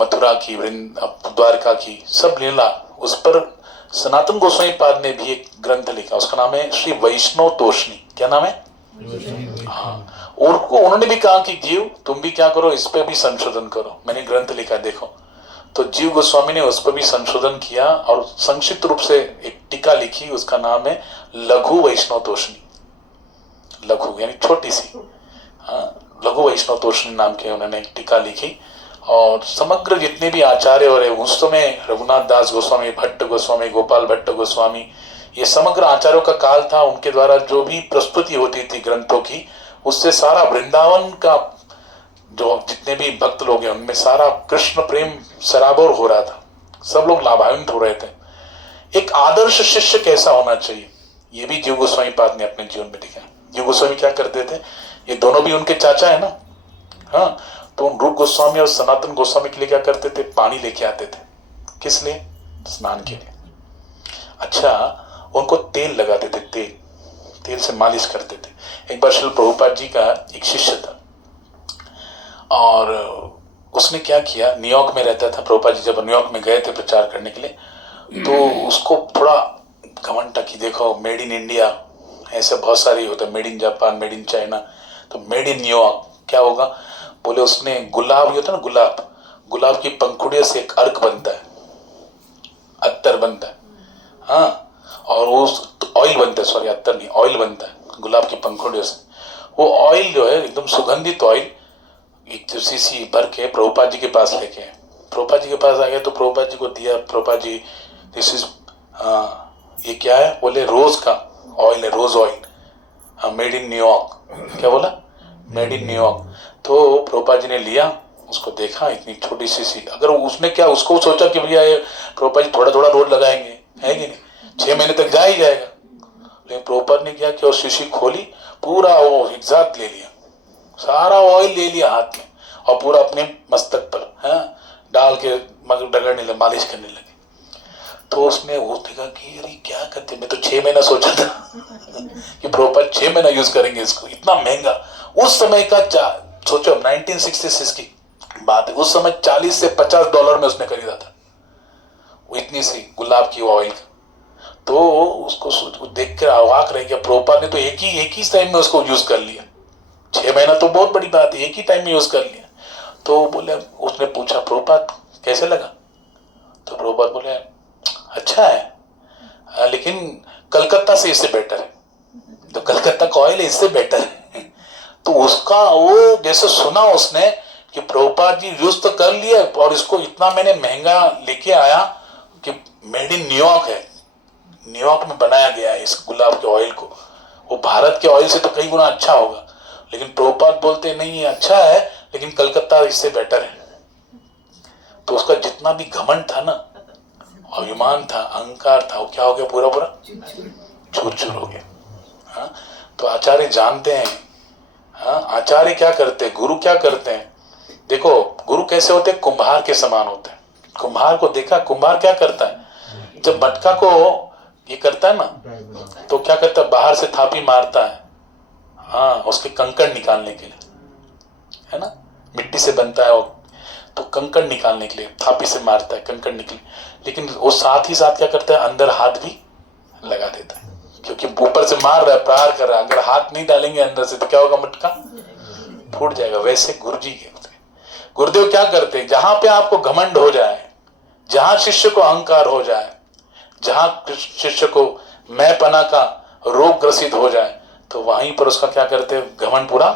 मथुरा की, द्वारका की, सब लीला, उस पर सनातन गोस्वामी पाद ने भी एक ग्रंथ लिखा। उसका नाम है श्री वैष्णव तोषणी। क्या नाम है? हाँ। और उन्होंने भी कहा कि जीव तुम भी क्या करो, इस पे भी संशोधन करो, मैंने ग्रंथ लिखा देखो। तो जीव गोस्वामी ने उस पर भी संशोधन किया और संक्षिप्त रूप से एक टीका लिखी, उसका नाम है लघु वैष्णव तोषणी। लघु यानी छोटी सी, हाँ, लघु वैष्णव तोषणी नाम के उन्होंने एक टीका लिखी। और समग्र जितने भी आचार्य हो रहे उस समय, रघुनाथ दास गोस्वामी, भट्ट गोस्वामी, गोपाल भट्ट गोस्वामी, ये समग्र आचार्यों का काल था। उनके द्वारा जो भी प्रस्तुति होती थी ग्रंथों की, उससे सारा वृंदावन का जो जितने भी भक्त लोग हैं उनमें सारा कृष्ण प्रेम सराबोर हो रहा था, सब लोग लाभान्वित हो रहे थे। एक आदर्श शिष्य कैसा होना चाहिए, ये भी जीव गोस्वामी पाद ने अपने जीवन में दिखाया। जीव गोस्वामी क्या करते थे, ये दोनों भी उनके चाचा है ना, हाँ, तो रूप गोस्वामी और सनातन गोस्वामी के लिए क्या करते थे, पानी लेके आते थे। किस लिए? स्नान के लिए। अच्छा, उनको तेल लगाते थे, तेल से मालिश करते थे। एक बार श्रील प्रभुपाद जी का एक शिष्य था और उसने क्या किया, न्यूयॉर्क में रहता था प्रभुपाद जी, जब न्यूयॉर्क में गए थे प्रचार करने के लिए, तो उसको थोड़ा घमंड था कि देखो मेड इन इंडिया, ऐसे बहुत सारी होता है, made in Japan, made in China, तो मेड इन न्यूयॉर्क क्या होगा। बोले उसने गुलाब होता है ना, गुलाब की पंखुड़ियों से एक अर्क बनता है, अत्तर बनता है, हाँ, और वो ऑयल बनता है, सॉरी अत्तर नहीं, ऑयल बनता है गुलाब की पंखुड़ियों से। वो ऑयल जो है एकदम सुगंधित ऑयल, एक शीशी भर के प्रभुपाद जी के पास लेके, प्रभुपाद जी के पास आ गया तो प्रभुपाद जी को दिया। प्रभुपाद जी, दिस इज, ये क्या है? बोले रोज का ऑयल है, रोज ऑयल, हाँ, मेड इन न्यूयॉर्क। क्या बोला? Made in New York. तो प्रभुपाद जी ने लिया, उसको देखा, इतनी छोटी सी, अगर उसने क्या उसको सोचा कि भैया ये प्रभुपाद जी थोड़ा थोड़ा रोज लगाएंगे, है कि नहीं, 6 महीने तक जा ही जाएगा। लेकिन प्रभुपाद ने क्या किया, शीशी खोली, पूरा वो एक साथ ले लिया, सारा ऑयल ले लिया हाथ में और पूरा अपने मस्तक पर, हाँ, डाल के मगर डगड़ने लगे, मालिश करने लगे। तो उसने वो देखा कि अरे क्या करते, मैं तो 6 महीना सोचा था कि प्रॉपर 6 महीना यूज करेंगे इसको, इतना महंगा। उस समय का सोचो 1966 की बात है, उस समय $40 से $50 में उसने खरीदा था वो इतनी सी गुलाब की ऑयल। तो उसको देख कर अवाक रह गया, प्रोपर ने तो एक ही टाइम में उसको यूज कर लिया। 6 महीना तो बहुत बड़ी बात है, एक ही टाइम में यूज कर लिया। तो बोले, उसने पूछा प्रोपर कैसे लगा, तो प्रोपर बोले अच्छा है, लेकिन कलकत्ता से इससे बेटर है, तो कलकत्ता का ऑयल इससे बेटर है। तो उसका वो जैसे सुना उसने कि प्रभुपाद जी यूज तो कर लिया और इसको इतना मैंने महंगा लेके आया कि मेड इन न्यूयॉर्क है, न्यूयॉर्क में बनाया गया है इस गुलाब के ऑयल को, वो भारत के ऑयल से तो कई गुना अच्छा होगा। लेकिन प्रभुपाद बोलते नहीं ये अच्छा है लेकिन कलकत्ता इससे बेटर है। तो उसका जितना भी घमंड था ना, अभिमान था, अहंकार था, वो क्या हो गया, पूरा पूरा चूर चूर हो गया। हाँ? तो आचार्य जानते हैं। हाँ? आचार्य क्या करते हैं, गुरु क्या करते हैं। देखो गुरु कैसे होते हैं, कुम्हार के समान होते हैं। कुम्हार को देखा, कुम्हार क्या करता है, जब मटका को ये करता है ना तो क्या करता है, बाहर से थापी मारता है, हाँ उसके कंकड़ निकालने के लिए, है ना, मिट्टी से बनता है वो, तो कंकड़ निकालने के लिए थापी से मारता है, कंकड़ निकले। लेकिन वो साथ ही साथ क्या करता है, अंदर हाथ भी लगा देता है, क्योंकि ऊपर से मार रहा है, प्रहार कर रहा है, अगर हाथ नहीं डालेंगे अंदर से तो क्या होगा, मटका फूट जाएगा। वैसे गुरु जी के गुरुदेव क्या करते हैं, जहां पे आपको घमंड हो जाए, जहां शिष्य को अहंकार हो जाए, जहां शिष्य को मैं पना का रोग ग्रसित हो जाए, तो वहीं पर उसका क्या करते हैं, घमंड पूरा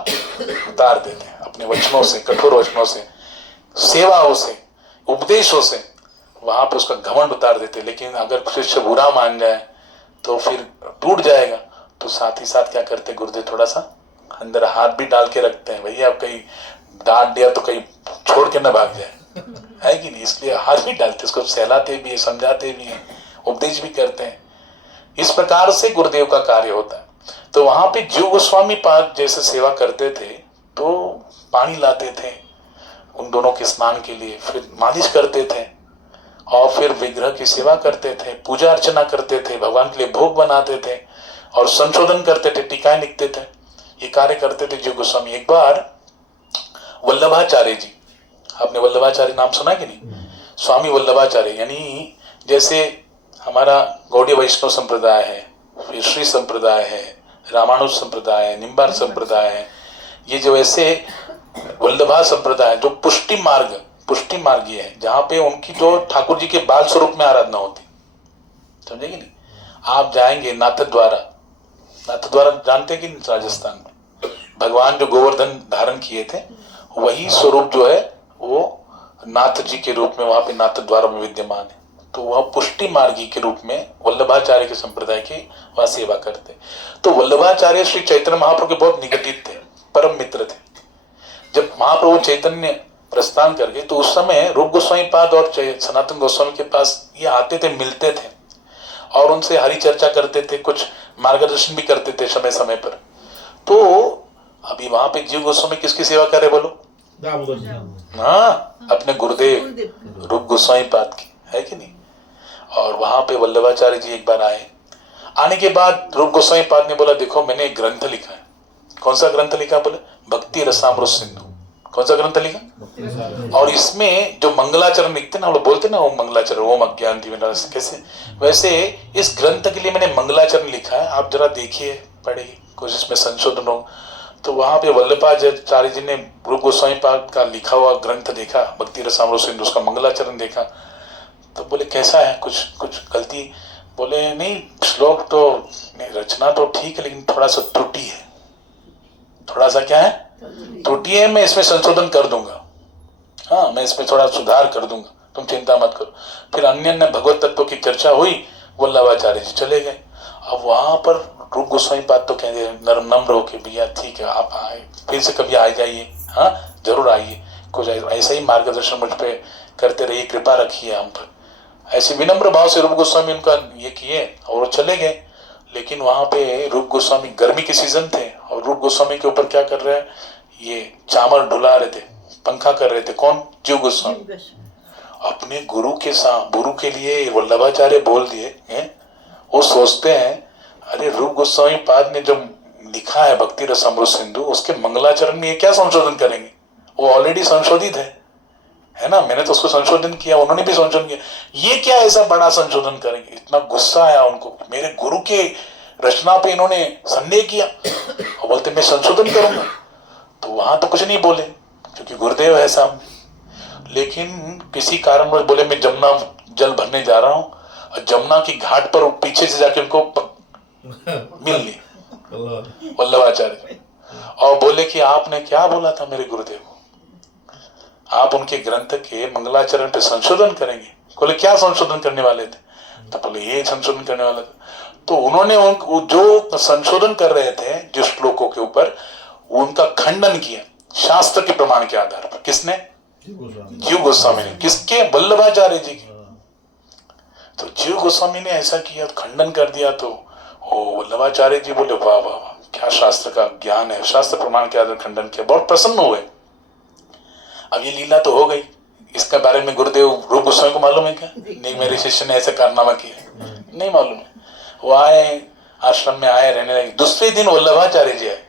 उतार देते हैं अपने वचनों से, कठोर वचनों से, सेवाओं से, उपदेशों से, वहां पर उसका घमंड उतार देते हैं। लेकिन अगर शिष्य बुरा मान जाए तो फिर टूट जाएगा। तो साथ ही साथ क्या करते हैं गुरुदेव, थोड़ा सा अंदर हाथ भी डाल के रखते हैं, भैया आप कहीं डांट दिया तो कहीं छोड़ के ना भाग जाए, है कि नहीं, इसलिए हाथ भी डालते, उसको सहलाते भी है, समझाते भी हैं, उपदेश भी करते हैं। इस प्रकार से गुरुदेव का कार्य होता है। तो वहां पे जीव गोस्वामी पाद जैसे सेवा करते थे, तो पानी लाते थे उन दोनों के स्नान के लिए, फिर मालिश करते थे और फिर विग्रह की सेवा करते थे, पूजा अर्चना करते थे, भगवान के लिए भोग बनाते थे और संशोधन करते थे, टीकाएं लिखते थे, ये कार्य करते थे जीव गोस्वामी। एक बार वल्लभाचार्य जी, आपने वल्लभाचार्य नाम सुना कि नहीं, स्वामी वल्लभाचार्य, यानी जैसे हमारा गौड़ीय वैष्णव संप्रदाय है, फिर श्री संप्रदाय है, रामानुज संप्रदाय है, निम्बार संप्रदाय है, ये जो ऐसे वल्लभा संप्रदाय जो पुष्टि मार्गीय है, जहां पे उनकी जो ठाकुर जी के बाल स्वरूप में आराधना होती, समझेगी नहीं। आप जाएंगे नाथद्वारा, नाथद्वारा जानते कि नहीं, राजस्थान में भगवान जो गोवर्धन धारण किए थे वही स्वरूप जो है वो नाथ जी के रूप में वहां पे नाथद्वारा में विद्यमान है। तो वह पुष्टि मार्गी के रूप में वल्लभाचार्य के संप्रदाय की वह सेवा करते। तो वल्लभाचार्य श्री चैतन्य महाप्रभु के बहुत निकटित थे, परम मित्र थे। जब महाप्रभु चैतन्य प्रस्थान कर गए तो उस समय रूप गोस्वामी पाद और सनातन गोस्वामी के पास ये आते थे, मिलते थे और उनसे हरि चर्चा करते थे, कुछ मार्गदर्शन भी करते थे समय समय पर। तो अभी वहां पे जीव गोस्वामी किसकी सेवा कर रहे बोलो, हाँ अपने गुरुदेव रूप गोस्वामी पाद की, है कि नहीं। और वहां पे वल्लभाचार्य जी एक बार आए, आने के बाद रूप गोस्वामी पाद ने बोला देखो मैंने एक ग्रंथ लिखा है। कौन सा ग्रंथ लिखा, बोले भक्ति रसामृत सिंधु। कौन सा ग्रंथ लिखा, और इसमें जो मंगलाचरण लिखते ना, वो बोलते ना, वो मंगलाचरण, ओम अज्ञान कैसे, वैसे इस ग्रंथ के लिए मैंने मंगलाचरण लिखा है, आप जरा देखिए, पढ़िए, कुछ इसमें संशोधन हो। तो वहां पे वल्लभाचार्य जी ने रूप गोस्वामी पाद का लिखा हुआ ग्रंथ देखा, भक्ति रसामृत सिंधु, उसका मंगलाचरण देखा, तो बोले कैसा है, कुछ गलती, बोले नहीं श्लोक तो नहीं, रचना तो ठीक है लेकिन थोड़ा सा त्रुटि है। थोड़ा सा क्या है, त्रुटि है, मैं इसमें संशोधन कर दूंगा, हाँ मैं इसमें थोड़ा सुधार कर दूंगा, तुम चिंता मत करो। फिर अन्य भगवत तत्व की चर्चा हुई, वल्लभाचार्य जी चले गए। अब वहां पर रूप गोस्वामी पाद तो कहते नम्र होके, भैया ठीक है आप आए, फिर से कभी आ जाइए, हाँ जरूर आइए, कुछ ऐसा ही मार्गदर्शन मुझ पे करते रहिए, कृपा रखिए हम पर। ऐसे विनम्र भाव से रूप गोस्वामी उनका ये किए और वो चले गए। लेकिन वहां पे रूप गोस्वामी, गर्मी के सीजन थे और रूप गोस्वामी के ऊपर क्या कर रहे हैं, ये चामर ढुला रहे थे, पंखा कर रहे थे, कौन, जीव गोस्वामी। अपने गुरु के लिए वल्लभाचार्य बोल दिए हैं। वो सोचते हैं अरे रूप गोस्वामी पाद ने जो लिखा है भक्ति रसामृत सिंधु, उसके मंगलाचरण में ये क्या संशोधन करेंगे, वो ऑलरेडी संशोधित है ना, मैंने तो उसको संशोधन किया, उन्होंने भी संशोधन किया, ये क्या ऐसा बड़ा संशोधन करेंगे। इतना गुस्सा आया उनको, मेरे गुरु के रचना पे इन्होंने संदेह किया और बोलते मैं संशोधन करूंगा। तो वहां तो कुछ नहीं बोले क्योंकि गुरुदेव है सामने, लेकिन किसी कारणवश बोले मैं जमुना जल भरने जा रहा हूं, और जमुना की घाट पर पीछे से जाके उनको मिल ली वल्लभाचार्य, और बोले कि आपने क्या बोला था मेरे गुरुदेव को, आप उनके ग्रंथ के मंगलाचरण पे संशोधन करेंगे। बोले क्या संशोधन करने वाले थे, तो बोले ये संशोधन करने वाले थे। तो उन्होंने जो संशोधन कर रहे थे जिस श्लोकों के ऊपर, उनका खंडन किया शास्त्र के प्रमाण के आधार पर। किसने? जीव गोस्वामी ने। किसके? वल्लभाचार्य जी के। तो जीव गोस्वामी ने ऐसा किया, खंडन कर दिया, तो वल्लभाचार्य जी बोले वाह वाह वाह, क्या शास्त्र का ज्ञान है, शास्त्र प्रमाण के आधार खंडन किया, बहुत प्रसन्न हुए। अब ये लीला तो हो गई, इसके बारे में गुरुदेव रूप गोस्वामी को मालूम है क्या? नहीं, मेरे शिष्य ने ऐसे कारनामा किया, नहीं मालूम है। वो आए, आश्रम में आए, रहने लगे। दूसरे दिन वल्लभाचार्य जी आए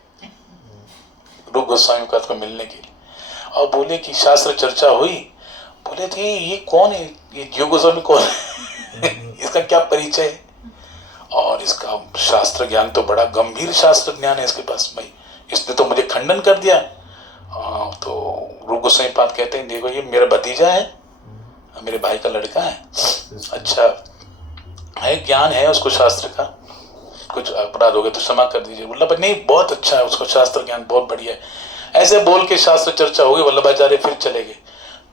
रूप गोस्वामी को मिलने के लिए, और बोले कि शास्त्र चर्चा हुई। बोले थे ये कौन है, ये जीव गोस्वामी कौन है इसका क्या परिचय है, और इसका शास्त्र ज्ञान तो बड़ा गंभीर शास्त्र ज्ञान है इसके पास, भाई इसने तो मुझे खंडन कर दिया। तो रूप गोस्वामी पाद कहते हैं देखो ये मेरा भतीजा है, मेरे भाई का लड़का है, अच्छा है, ज्ञान है उसको शास्त्र का, कुछ अपराध हो गया तो क्षमा कर दीजिए। बोला नहीं बहुत अच्छा है, उसको शास्त्र ज्ञान बहुत बढ़िया है। ऐसे बोल के शास्त्र चर्चा हो गई, वल्लभाचार्य फिर चले गए।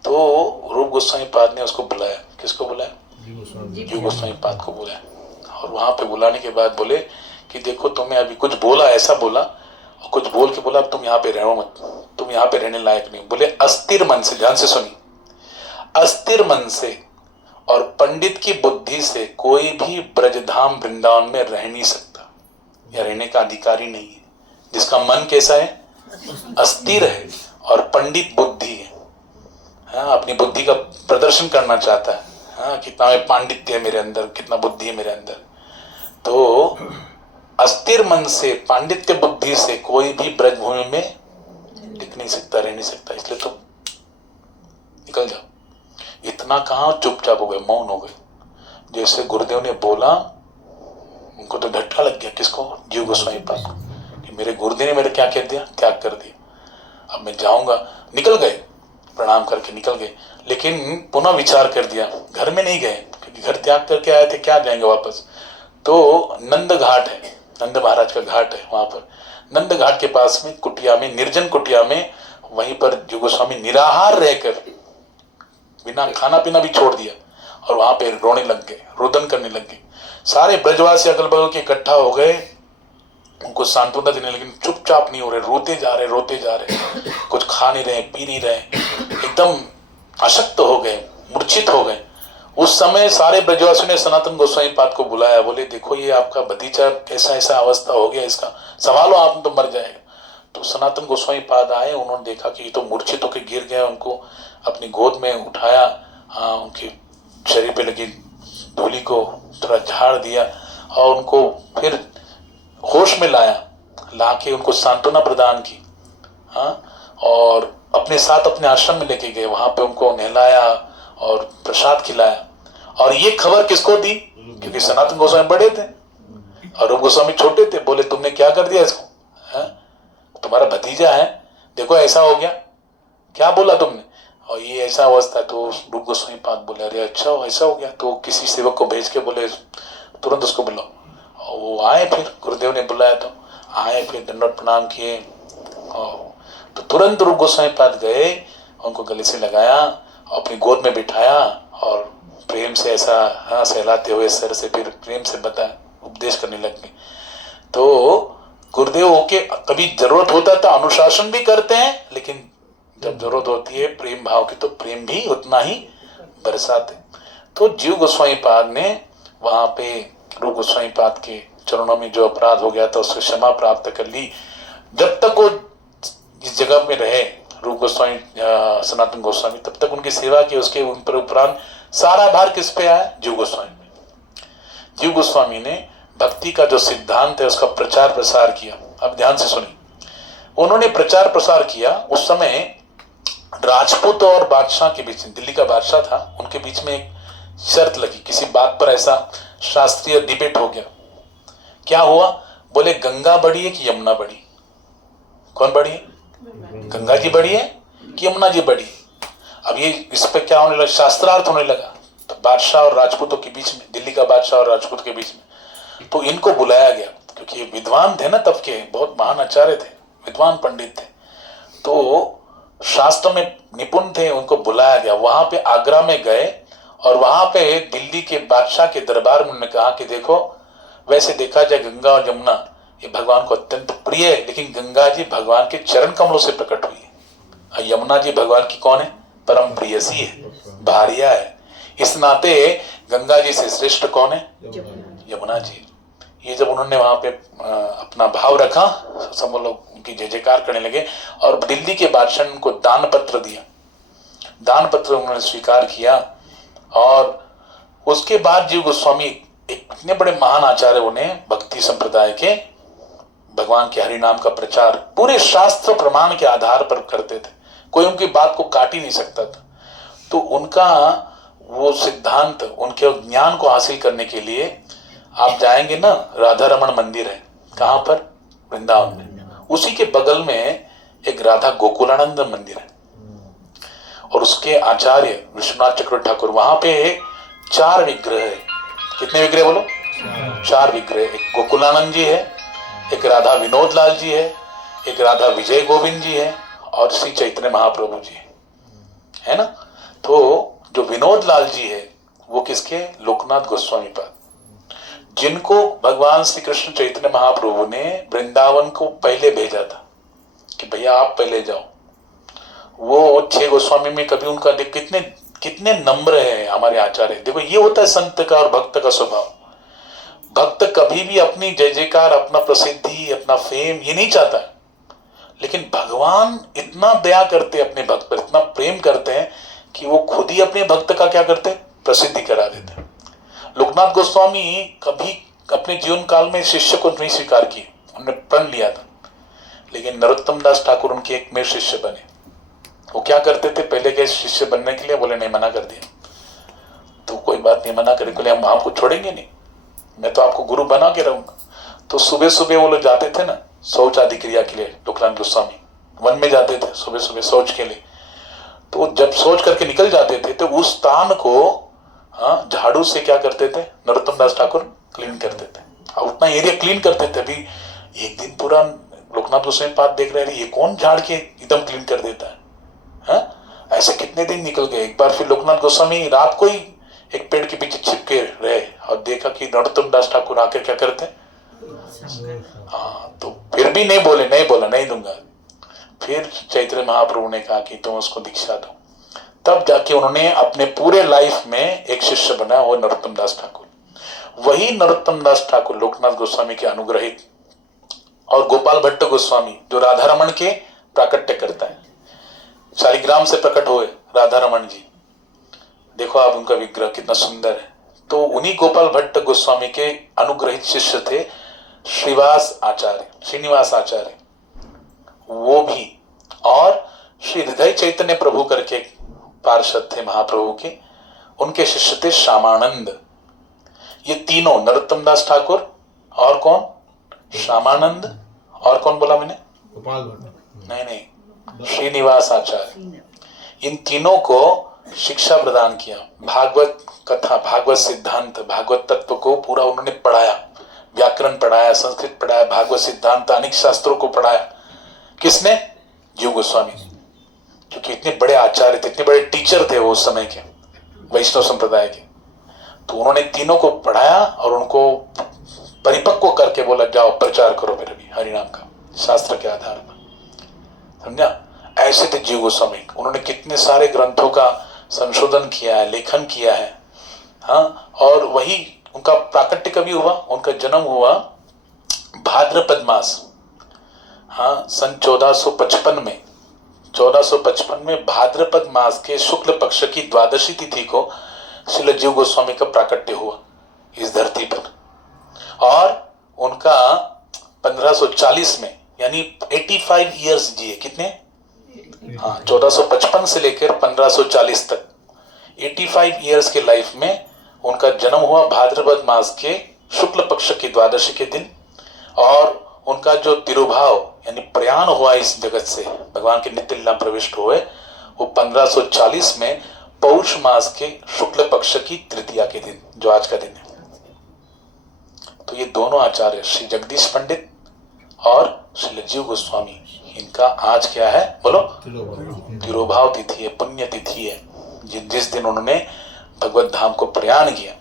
तो रूप गोस्वामी पाद ने उसको बुलाया। किसको बुलाया? जीव गोस्वामी पाद को बुलाया, और वहां पे बुलाने के बाद बोले कि देखो तुम्हें अभी कुछ बोला, ऐसा बोला, और कुछ बोल के बोला अब तुम यहाँ पे रहो मत, तुम यहाँ पे रहने लायक नहीं। बोले अस्थिर मन से, ध्यान से सुनिए, अस्थिर मन से और पंडित की बुद्धि से कोई भी ब्रजधाम वृंदावन में रह नहीं सकता, या रहने का अधिकारी नहीं है। जिसका मन कैसा है? अस्थिर है और पंडित बुद्धि है, हाँ, अपनी बुद्धि का प्रदर्शन करना चाहता है, हाँ, कितना पांडित्य है मेरे अंदर, कितना बुद्धि है मेरे अंदर। तो अस्थिर मन से, पांडित्य बुद्धि से कोई भी ब्रजभूमि में टिक नहीं सकता, रह नहीं सकता, इसलिए तो निकल जाओ। इतना कहाँ चुपचाप हो गए, मौन हो गए। जैसे गुरुदेव ने बोला, उनको तो झटका लग गया। किसको? जीव गोस्वामी पाद कि मेरे गुरुदेव ने मेरे क्या कह दिया, त्याग कर दिया, अब मैं जाऊंगा। निकल गए, प्रणाम करके निकल गए, लेकिन पुनः विचार कर दिया, घर में नहीं गए क्योंकि घर त्याग करके आए थे, क्या जाएंगे वापस। तो नंद घाट है, नंद महाराज का घाट है, वहां पर नंद घाट के पास में कुटिया में, निर्जन कुटिया में, वहीं पर जीव गोस्वामी निराहार रहकर बिना खाना पीना भी छोड़ दिया, और वहां पे रोने लग गए, रोदन करने लग गए। सारे ब्रजवासी अगल बगल के इकट्ठा हो गए उनको सांत्वना देने, लेकिन चुपचाप नहीं हो रहे, रोते जा रहे, कुछ खा नहीं रहे, पी नहीं रहे, एकदम अशक्त हो गए, मूर्छित हो गए। उस समय सारे ब्रजवासियों ने सनातन गोस्वामी पाद को बुलाया। बोले देखो ये आपका भतीजा कैसा ऐसा अवस्था हो गया, इसका संभालो, आप तो मर जाएगा। तो सनातन गोस्वामी पाद आए, उन्होंने देखा कि ये तो मूर्छित होकर गिर गया, उनको अपनी गोद में उठाया, उनके शरीर पे लगी धूली को थोड़ा झाड़ दिया, और उनको फिर होश में लाया, लाके उनको सांत्वना प्रदान की, और अपने साथ अपने आश्रम में लेके गए, वहां पे उनको नहलाया और प्रसाद खिलाया। और ये खबर किसको दी? क्योंकि सनातन गोस्वामी बड़े थे और रूप गोस्वामी छोटे थे। बोले तुमने क्या कर दिया इसको, तुम्हारा भतीजा है, देखो ऐसा हो गया, क्या बोला तुमने, और ये ऐसा अवस्था। तो रूप गोस्वामी पाद बोले अरे अच्छा ऐसा हो गया। तो किसी सेवक को भेज के बोले तुरंत उसको बुलाओ, और वो आए, फिर गुरुदेव ने बुलाया तो आए, फिर दंडवत प्रणाम किए, तो तुरंत रूप गोस्वामी पाद गए, उनको गले से लगाया, अपनी गोद में बिठाया, और प्रेम से ऐसा सहलाते हुए सर से फिर प्रेम से उपदेश करने लग गए। तो गुरुदेव होके कभी जरूरत होता तो अनुशासन भी करते हैं, लेकिन जब जरूरत होती है प्रेम भाव की तो प्रेम भी उतना ही बरसाते। तो जीव गोस्वामी पाद ने वहां पे रूप गोस्वामी पाद के चरणों में जो अपराध हो गया था उससे क्षमा प्राप्त कर ली। जब तक वो इस जगह में रहे, रूप गोस्वामी सनातन गोस्वामी, तब तक उनकी सेवा की। उसके उपरांत सारा भार किस पे आया? जीव गोस्वामी में। जीव गोस्वामी ने भक्ति का जो सिद्धांत है उसका प्रचार प्रसार किया। अब ध्यान से सुनिए, उन्होंने प्रचार प्रसार किया। उस समय राजपूत और बादशाह के बीच, दिल्ली का बादशाह था, उनके बीच में एक शर्त लगी, किसी बात पर ऐसा शास्त्रीय डिबेट हो गया। क्या हुआ? बोले गंगा बड़ी है कि यमुना बड़ी? कौन बड़ी है? गंगा जी बड़ी है कि यमुना जी बड़ी है? अब ये इस पे क्या होने लगा? शास्त्रार्थ होने लगा। तो बादशाह और राजपूतों के बीच में, दिल्ली का बादशाह और राजपूत के बीच में, तो इनको बुलाया गया, क्योंकि ये विद्वान थे ना, तब के बहुत महान आचार्य थे, विद्वान पंडित थे, तो शास्त्र में निपुण थे, उनको बुलाया गया। वहां पे आगरा में गए और वहां पे दिल्ली के बादशाह के दरबार में उन्होंने कहा कि देखो, वैसे देखा जाए गंगा और यमुना ये भगवान को अत्यंत प्रिय है, लेकिन गंगा जी भगवान के चरण कमलों से प्रकट हुई है, और यमुना जी भगवान की कौन है? परम प्रियसी है, भारिया है। इस नाते गंगा जी से श्रेष्ठ कौन है? यमुना जी। ये जब उन्होंने वहां पे अपना भाव रखा, सब लोग उनकी जय जयकार करने लगे, और दिल्ली के बादशाह ने उनको दान पत्र दिया। दान पत्र उन्होंने स्वीकार किया, और उसके बाद जीव गोस्वामी इतने बड़े महान आचार्य उन्हें भक्ति संप्रदाय के भगवान के हरि नाम का प्रचार पूरे शास्त्र प्रमाण के आधार पर करते थे। कोई उनकी बात को काट ही नहीं सकता था। तो उनका वो सिद्धांत, उनके ज्ञान को हासिल करने के लिए आप जाएंगे ना, राधा रमण मंदिर है, कहाँ पर? वृंदावन में। उसी के बगल में एक राधा गोकुलानंद मंदिर है, और उसके आचार्य विश्वनाथ चक्रवर्ती ठाकुर, वहां पे 4 विग्रह है। कितने विग्रह बोलो? 4 विग्रह। एक गोकुलानंद जी है, एक राधा विनोद लाल जी है, एक राधा विजय गोविंद जी है, और श्री चैतन्य महाप्रभु जी है ना। तो जो विनोद लाल जी है वो किसके? लोकनाथ गोस्वामी पाद, जिनको भगवान श्री कृष्ण चैतन्य महाप्रभु ने वृंदावन को पहले भेजा था कि भैया आप पहले जाओ। वो 6 गोस्वामी में कभी उनका कितने कितने नम्र है हमारे आचार्य। देखो, ये होता है संत का और भक्त का स्वभाव। भक्त कभी भी अपनी जय जयकार, अपना प्रसिद्धि, अपना फेम ये नहीं चाहता, लेकिन भगवान इतना दया करते हैं अपने भक्त पर, इतना प्रेम करते हैं कि वो खुद ही अपने भक्त का क्या करते? प्रसिद्धि करा देते हैं। लोकनाथ गोस्वामी कभी अपने जीवन काल में शिष्य को नहीं स्वीकार किए, उन्होंने प्रण लिया था, लेकिन नरोत्तम दास ठाकुर उनके एक में शिष्य बने। वो क्या करते थे? पहले के शिष्य बनने के लिए बोले नहीं, मना कर दिया। तो कोई बात नहीं, मना करने के लिए हम आपको छोड़ेंगे नहीं, मैं तो आपको गुरु बना के रहूंगा। तो सुबह सुबह वो लोग जाते थे ना शौच आदि क्रिया के लिए, लोकनाथ गोस्वामी वन में जाते थे सुबह सुबह शौच के लिए। तो जब शौच करके निकल जाते थे तो उस स्थान को झाड़ू से क्या करते थे? नरोत्तम दास ठाकुर क्लीन करते थे, और उतना एरिया क्लीन करते थे। अभी एक दिन पूरा लोकनाथ गोस्वामी पाद देख रहे, ये कौन झाड़ के एकदम क्लीन कर देता है? ऐसे कितने दिन निकल गए। एक बार फिर लोकनाथ गोस्वामी रात को ही एक पेड़ के पीछे छिपके रहे और देखा कि नरोत्तम दास ठाकुर आकर क्या करते हैं। तो फिर भी नहीं बोले, नहीं बोला, नहीं दूंगा। फिर चैतन्य महाप्रभु ने कहा कि तुम उसको दीक्षा दो। तब जाके उन्होंने अपने पूरे लाइफ में एक शिष्य बनाया, वो नरोत्तम दास ठाकुर। वही नरोत्तम दास ठाकुर लोकनाथ गोस्वामी के अनुग्रहित, और गोपाल भट्ट गोस्वामी जो राधा रमण के प्राकट्य करता है, शालिग्राम से प्रकट हुए राधा रमण जी। देखो आप उनका विग्रह कितना सुंदर है। तो उन्हीं गोपाल भट्ट गोस्वामी के अनुग्रहित शिष्य थे श्रीनिवास आचार्य, वो भी, और श्री हृदय चैतन्य प्रभु करके पार्षद थे महाप्रभु के, उनके शिष्य थे श्यामानंद। ये तीनों, नरोत्तम दास ठाकुर और कौन? श्यामानंद, और कौन बोला मैंने? गोपाल भट्ट। नहीं, श्रीनिवास आचार्य। इन तीनों को शिक्षा प्रदान किया, भागवत कथा, भागवत सिद्धांत, भागवत तत्व को पूरा उन्होंने पढ़ाया, व्याकरण पढ़ाया, संस्कृत पढ़ाया, भागवत सिद्धांत, अनेक शास्त्रों को पढ़ाया। किसने? जीव गोस्वामी, क्योंकि इतने बड़े आचार्य थे, इतने बड़े टीचर थे वो उस समय के वैष्णव संप्रदाय के। तो उन्होंने तीनों को पढ़ाया और उनको परिपक्व करके बोला जाओ प्रचार करो मेरे भी हरिनाम का, शास्त्र के आधार पर। समझा? ऐसे थे जीव गोस्वामी। उन्होंने कितने सारे ग्रंथों का संशोधन किया है, लेखन किया है। और वही उनका प्राकट्य कभी हुआ? उनका जन्म हुआ भाद्रपद मास, सन 1455 में 1455 में भाद्रपद मास के शुक्ल पक्ष की द्वादशी तिथि को श्रील जीव गोस्वामी का प्राकट्य हुआ इस धरती पर। और उनका 1540 में यानी 85 ईयर्स जिए। कितने? हाँ, 1455 से लेकर 1540 तक 85 ईयर्स के लाइफ में उनका जन्म हुआ भाद्रपद मास के शुक्ल पक्ष की द्वादशी के दिन। और उनका जो तिरुभाव यानी प्रयाण हुआ इस जगत से, भगवान के नित्य लीला प्रविष्ट हुए, वो 1540 में पौष मास के शुक्ल पक्ष की तृतीया के दिन, जो आज का दिन है। तो ये दोनों आचार्य श्री जगदीश पंडित और श्री जीव गोस्वामी, इनका आज क्या है बोलो? तिरुभाव तिथि है, पुण्य तिथि है, जिस दिन उन्होंने भगवत धाम को प्रयाण किया।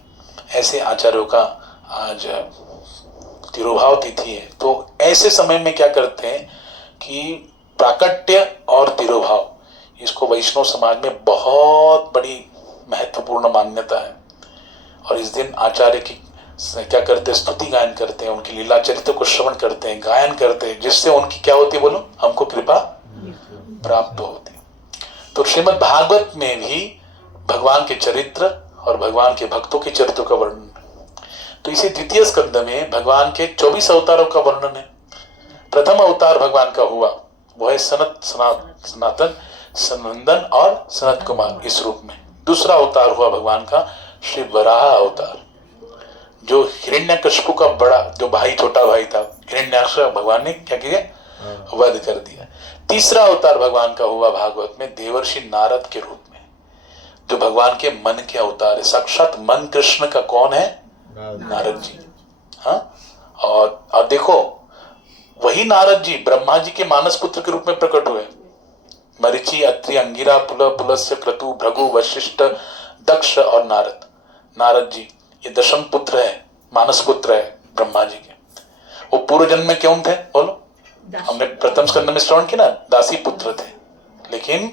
ऐसे आचार्यों का आज तिरुभाव तिथि है। तो ऐसे समय में क्या करते हैं कि प्राकट्य और तिरुभाव, इसको वैष्णव समाज में बहुत बड़ी महत्वपूर्ण मान्यता है। और इस दिन आचार्य की क्या करते हैं? स्तुति गायन करते हैं, उनकी लीला चरित्र को श्रवण करते हैं, गायन करते हैं, जिससे उनकी क्या होती है बोलो? हमको कृपा प्राप्त होती। तो श्रीमद् भागवत में भी भगवान के चरित्र और भगवान के भक्तों के चरित्र का वर्णन। तो इसी द्वितीय स्कंद में भगवान के 24 अवतारों का वर्णन है। प्रथम अवतार भगवान का हुआ वो है सनातन, सनंदन और सनत कुमार इस रूप में। दूसरा अवतार हुआ भगवान का श्री वराह अवतार, जो हिरण्यकशिपु का बड़ा जो भाई, छोटा भाई था हिरण्याक्ष, भगवान ने क्या किया? वध कर दिया। तीसरा अवतार भगवान का हुआ भागवत में देवर्षि नारद के रूप में, जो भगवान के मन के अवतार है। साक्षात मन कृष्ण का कौन है? नारद जी। हाँ, और देखो वही नारद जी ब्रह्मा जी के मानस पुत्र के रूप में प्रकट हुए। मरीचि, अत्रि, अंगिरा, पुलस्त्य, क्रतु, भृगु, वशिष्ठ, दक्ष और नारद। नारद जी ये दशम पुत्र है, मानस पुत्र है ब्रह्मा जी के। वो पूर्व जन्म में क्यों थे बोलो? हमने प्रथम स्कंद में श्रवण किया ना, दासी पुत्र थे। लेकिन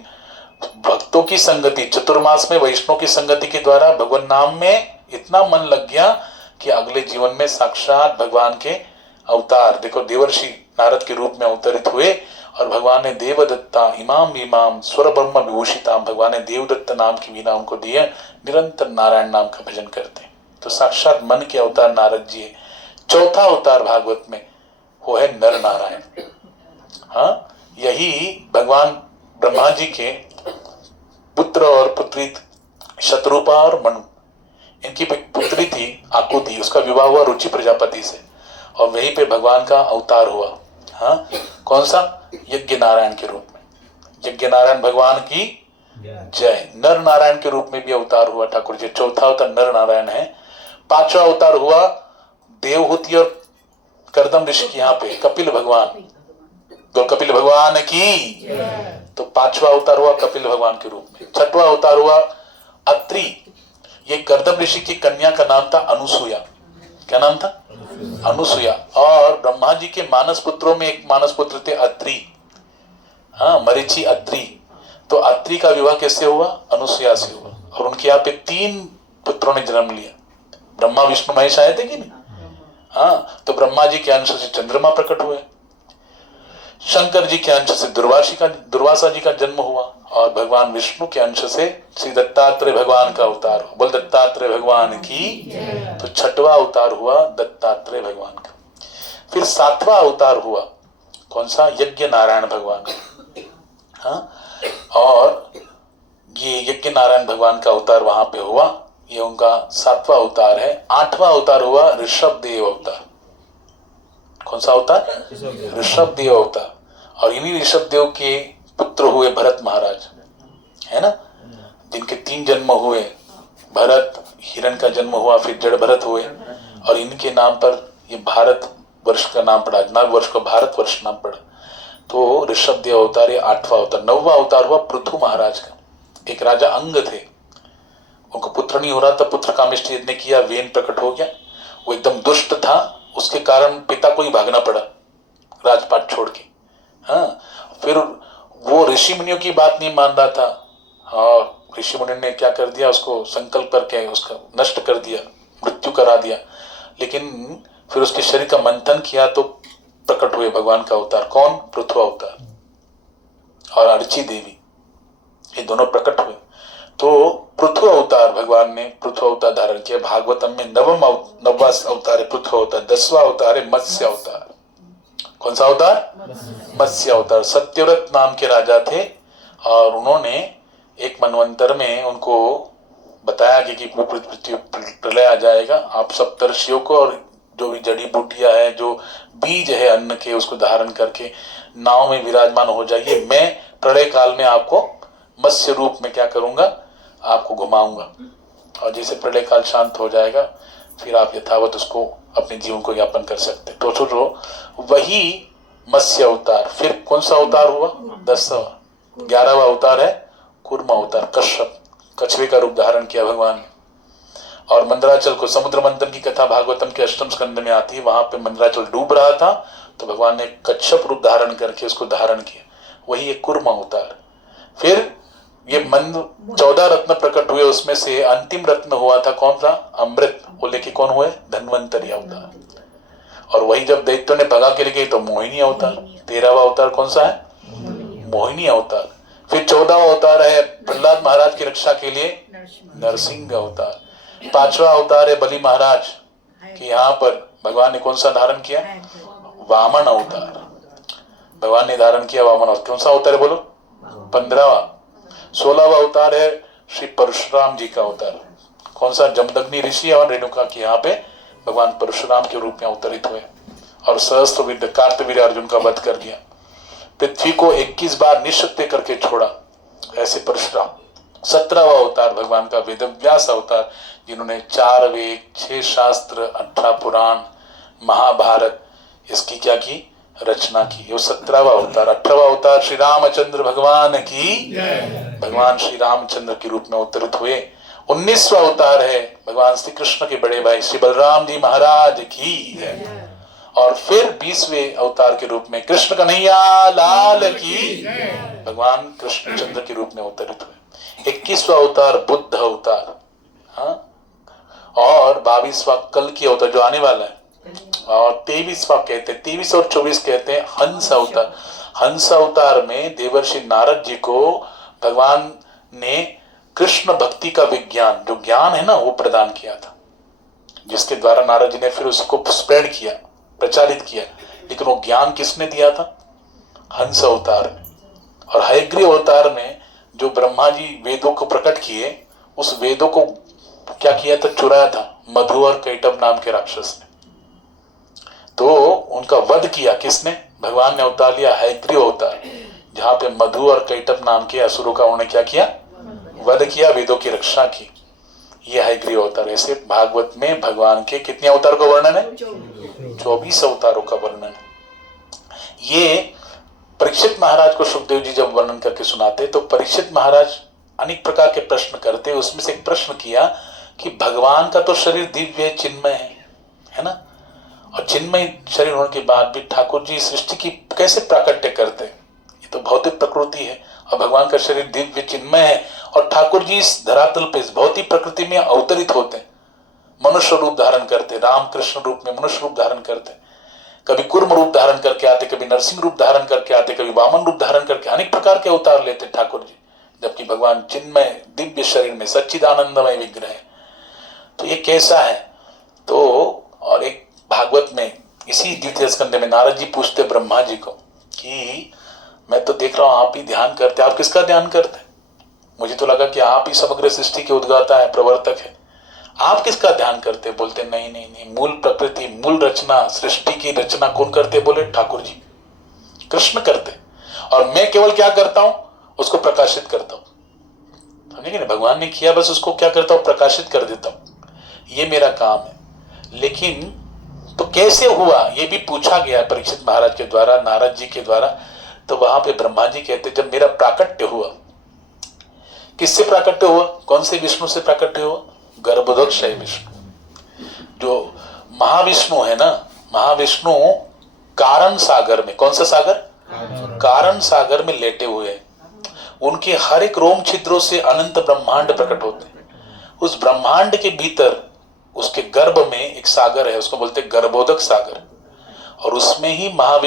भक्तों की संगति, चतुर्मास में वैष्णव की संगति के द्वारा भगवान नाम में इतना मन लग गया कि अगले जीवन में साक्षात भगवान के अवतार, देखो देवर्षि नारद के रूप में अवतरित हुए। और भगवान ने देवदत्ता इमाम इमाम स्वर ब्रह्म विभूषिताम, भगवान ने देवदत्त नाम की वीणा उनको दिया, निरंतर नारायण नाम का भजन करते हैं। तो साक्षात मन के अवतार नारद जी है। चौथा अवतार भागवत में वो है नर नारायण। हाँ, यही भगवान ब्रह्मा जी के पुत्र और पुत्री शत्रुपा और मनु, इनकी पुत्री थी आकुति, उसका विवाह हुआ रुचि प्रजापति से, और वहीं पे भगवान का अवतार हुआ। हाँ, कौन सा? यज्ञ नारायण के रूप में। यज्ञ नारायण भगवान की जय। नर नारायण के रूप में भी अवतार हुआ ठाकुर जी। चौथा अवतार नर नारायण है। पांचवा अवतार हुआ देवहूति और कर्दम ऋषि के यहाँ पे कपिल भगवान। तो कपिल भगवान की, तो पांचवा अवतार हुआ कपिल भगवान के रूप में। छठवा अवतार हुआ अत्रि, ये कर्दम ऋषि की कन्या का नाम था अनुसुया। क्या नाम था? अनुसुया। और ब्रह्मा जी के मानस पुत्रों में एक मानस पुत्र थे अत्रि। हाँ, मरीचि, अत्रि। तो अत्रि का विवाह कैसे हुआ? अनुसुया से हुआ। और उनके यहाँ पे 3 पुत्रों ने जन्म लिया। ब्रह्मा विष्णु महेश आए थे कि नहीं? हाँ, तो ब्रह्मा जी के अंश से चंद्रमा प्रकट हुए, शंकर जी के अंश से दुर्वासा जी का जन्म हुआ, और भगवान विष्णु के अंश से श्री दत्तात्रेय भगवान का अवतार हुआ। बोल दत्तात्रेय भगवान की। तो छठवां अवतार हुआ दत्तात्रेय भगवान का। फिर 7वां अवतार हुआ कौन सा? यज्ञ नारायण भगवान का। हाँ, और ये यज्ञ नारायण भगवान का अवतार वहां पे हुआ, ये उनका 7वां अवतार है। 8वां अवतार हुआ ऋषभ देव अवतार। कौन सा अवतार? ऋषभ देव अवतार। और इन्हीं ऋषभ देव के पुत्र हुए भरत महाराज, है ना, जिनके 3 जन्म हुए। भरत, हिरण का जन्म हुआ, फिर जड़ भरत हुए, और इनके नाम पर ये भारत वर्ष का नाम पड़ा, नव वर्ष को भारत वर्ष नाम पड़ा। तो ऋषभ देव अवतार ये 8वां अवतार। 9वां अवतार हुआ पृथु महाराज का। एक राजा अंग थे, उनको पुत्र नहीं हो रहा था, पुत्र कामेष्टि यज्ञ किया, वेन प्रकट हो गया। वो एकदम दुष्ट था, उसके कारण पिता को ही भागना पड़ा राजपाट छोड़ के। हाँ, फिर वो ऋषि मुनियों की बात नहीं मान रहा था, और ऋषि मुनि ने क्या कर दिया, उसको संकल्प करके उसका नष्ट कर दिया, मृत्यु करा दिया। लेकिन फिर उसके शरीर का मंथन किया तो प्रकट हुए भगवान का अवतार। कौन? पृथु अवतार। और अर्ची देवी, ये दोनों प्रकट हुए। तो पृथ्वी अवतार, भगवान ने पृथ्वी अवतार धारण किया। भागवतम में नववा अवतार है पृथ्वी अवतार, 10वां अवतार है मत्स्य अवतार। कौन सा अवतार? मत्स्य अवतार। सत्यव्रत नाम के राजा थे और उन्होंने एक मनवंतर में उनको बताया कि पृथ्वी प्रलय आ जाएगा, आप सप्तर्षियों को और जो भी जड़ी बूटियां है, जो बीज है अन्न के, उसको धारण करके नाव में विराजमान हो जाइए। मैं प्रलय काल में आपको मत्स्य रूप में क्या करूंगा, आपको घुमाऊंगा, और जैसे प्रलय काल शांत हो जाएगा फिर आप यथावत उसको अपने जीवन को यापन कर सकते। तो सोचो वही मत्स्य अवतार। फिर कौन सा अवतार हुआ? 10वां। 11वां अवतार है कूर्म अवतार, कश्यप, कछुए का रूप धारण किया भगवान ने। और मंदराचल को, समुद्र मंथन की कथा भागवतम के 8वें स्कंद में आती है, वहां पे मंदराचल डूब रहा था तो भगवान ने कच्छप रूप धारण करके उसको धारण किया, वही एक कूर्म अवतार। फिर ये 14 रत्न प्रकट हुए, उसमें से अंतिम रत्न हुआ था कौन सा? अमृत। वो लेके कौन हुए? धन्वंतरी अवतार। और वही जब दैत्यों ने भगा के लेके तो मोहिनी अवतार। 13वां अवतार कौन सा है? मोहिनी अवतार। फिर 14वां अवतार है प्रहलाद महाराज की रक्षा के लिए नरसिंह अवतार। 5वां अवतार है बलि महाराज कि यहाँ पर भगवान ने कौन सा धारण किया? वामन अवतार। भगवान ने धारण किया वामन अवतार। कौन सा अवतार है बोलो? 15वां। 16वां अवतार है श्री परशुराम जी का अवतार। कौन सा? जमदग्नि ऋषि और रेणुका की यहाँ पे भगवान परशुराम के रूप में अवतरित हुए और सहस्त्र कार्तवीर्य अर्जुन का वध कर दिया। पृथ्वी को 21 बार निःशक्ति करके छोड़ा, ऐसे परशुराम। 17वां अवतार भगवान का वेदव्यास अवतार, जिन्होंने 4 वेद, 6 शास्त्र, 18 पुराण, महाभारत, इसकी क्या की? रचना की। वो 17वां अवतार। 18वां अवतार श्री रामचंद्र भगवान की, भगवान श्री रामचंद्र के रूप में अवतरित हुए। 19वां अवतार है भगवान श्री कृष्ण के बड़े भाई श्री बलराम जी महाराज की है। और फिर 20वें अवतार के रूप में कृष्ण कन्हैया लाल की, भगवान कृष्णचंद्र के रूप में अवतरित हुए। 21वां अवतार बुद्ध अवतार, हाँ, और 22वां कल की अवतार जो आने वाला है, और 23वां कहते हैं, 23 और 24 कहते हैं हंस अवतार। हंस अवतार में देवर्षि नारद जी को भगवान ने कृष्ण भक्ति का विज्ञान, जो ज्ञान है ना, वो प्रदान किया था, जिसके द्वारा नारद जी ने फिर उसको स्प्रेड किया, प्रचारित किया। लेकिन वो ज्ञान किसने दिया था? हंस अवतार में। और हयग्रीव अवतार में जो ब्रह्मा जी वेदों को प्रकट किए, उस वेदों को क्या किया था? चुराया था मधु और कैटभ नाम के राक्षस ने। तो उनका वध किया किसने? भगवान ने अवतार लिया हयग्रीव अवतार, जहां पे मधु और कैटभ नाम के असुरों का उन्होंने क्या किया? वध किया, वेदों की रक्षा की। ये हयग्रीव अवतार। ऐसे भागवत में भगवान के कितने अवतार का वर्णन है? 24 अवतारों का वर्णन है। ये परीक्षित महाराज को सुखदेव जी जब वर्णन करके सुनाते तो परीक्षित महाराज अनेक प्रकार के प्रश्न करते। उसमें से एक प्रश्न किया कि भगवान का तो शरीर दिव्य चिन्मय है ना, और चिन्मय शरीर होने के बाद भी ठाकुर जी सृष्टि की कैसे प्राकट्य करते? ये तो भौतिक प्रकृति है, और भगवान का शरीर दिव्य चिन्मय है, और ठाकुर जी इस धरातल पे इस भौतिक प्रकृति में अवतरित होते, मनुष्य रूप धारण करते, राम कृष्ण रूप में मनुष्य रूप धारण करते, कभी कूर्म रूप धारण करके आते, कभी नरसिंह रूप धारण करके आते, कभी वामन रूप धारण करके, अनेक प्रकार के अवतार लेते ठाकुर जी, जबकि भगवान चिन्मय दिव्य शरीर में सच्चिदानंदमय विग्रह है। तो ये कैसा है? तो और एक भागवत में इसी द्वितीय स्कंद में नारद जी पूछते ब्रह्मा जी को कि मैं तो देख रहा हूं आप ही ध्यान करते, आप किसका ध्यान करते? मुझे तो लगा कि आप ही समग्र सृष्टि के उद्गाता है, प्रवर्तक है, आप किसका ध्यान करते? बोलते नहीं नहीं नहीं, मूल प्रकृति, मूल रचना, सृष्टि की रचना कौन करते? बोले ठाकुर जी, कृष्ण करते, और मैं केवल क्या करता हूं? उसको प्रकाशित करता हूं। समझे? भगवान ने किया, बस उसको क्या करता हूं? प्रकाशित कर देता हूं, ये मेरा काम है। लेकिन तो कैसे हुआ ये भी पूछा गया परीक्षित महाराज के द्वारा, नारद जी के द्वारा। तो वहां पे ब्रह्मा जी कहते जब मेरा प्राकट्य हुआ, किससे प्राकट्य हुआ? कौन से विष्णु से प्राकट्य हुआ? गर्भोदक्षय विष्णु। जो महाविष्णु है ना, महाविष्णु कारण सागर में, कौन सा सागर? कारण सागर में लेटे हुए हैं। उनके हर एक रोम छिद्रों से अनंत ब्रह्मांड प्रकट होते हैं। उस ब्रह्मांड के भीतर उसके गर्भ में एक सागर है, उसको बोलते हैं गर्भोदक सागर, और उसमें ही महाविष्णु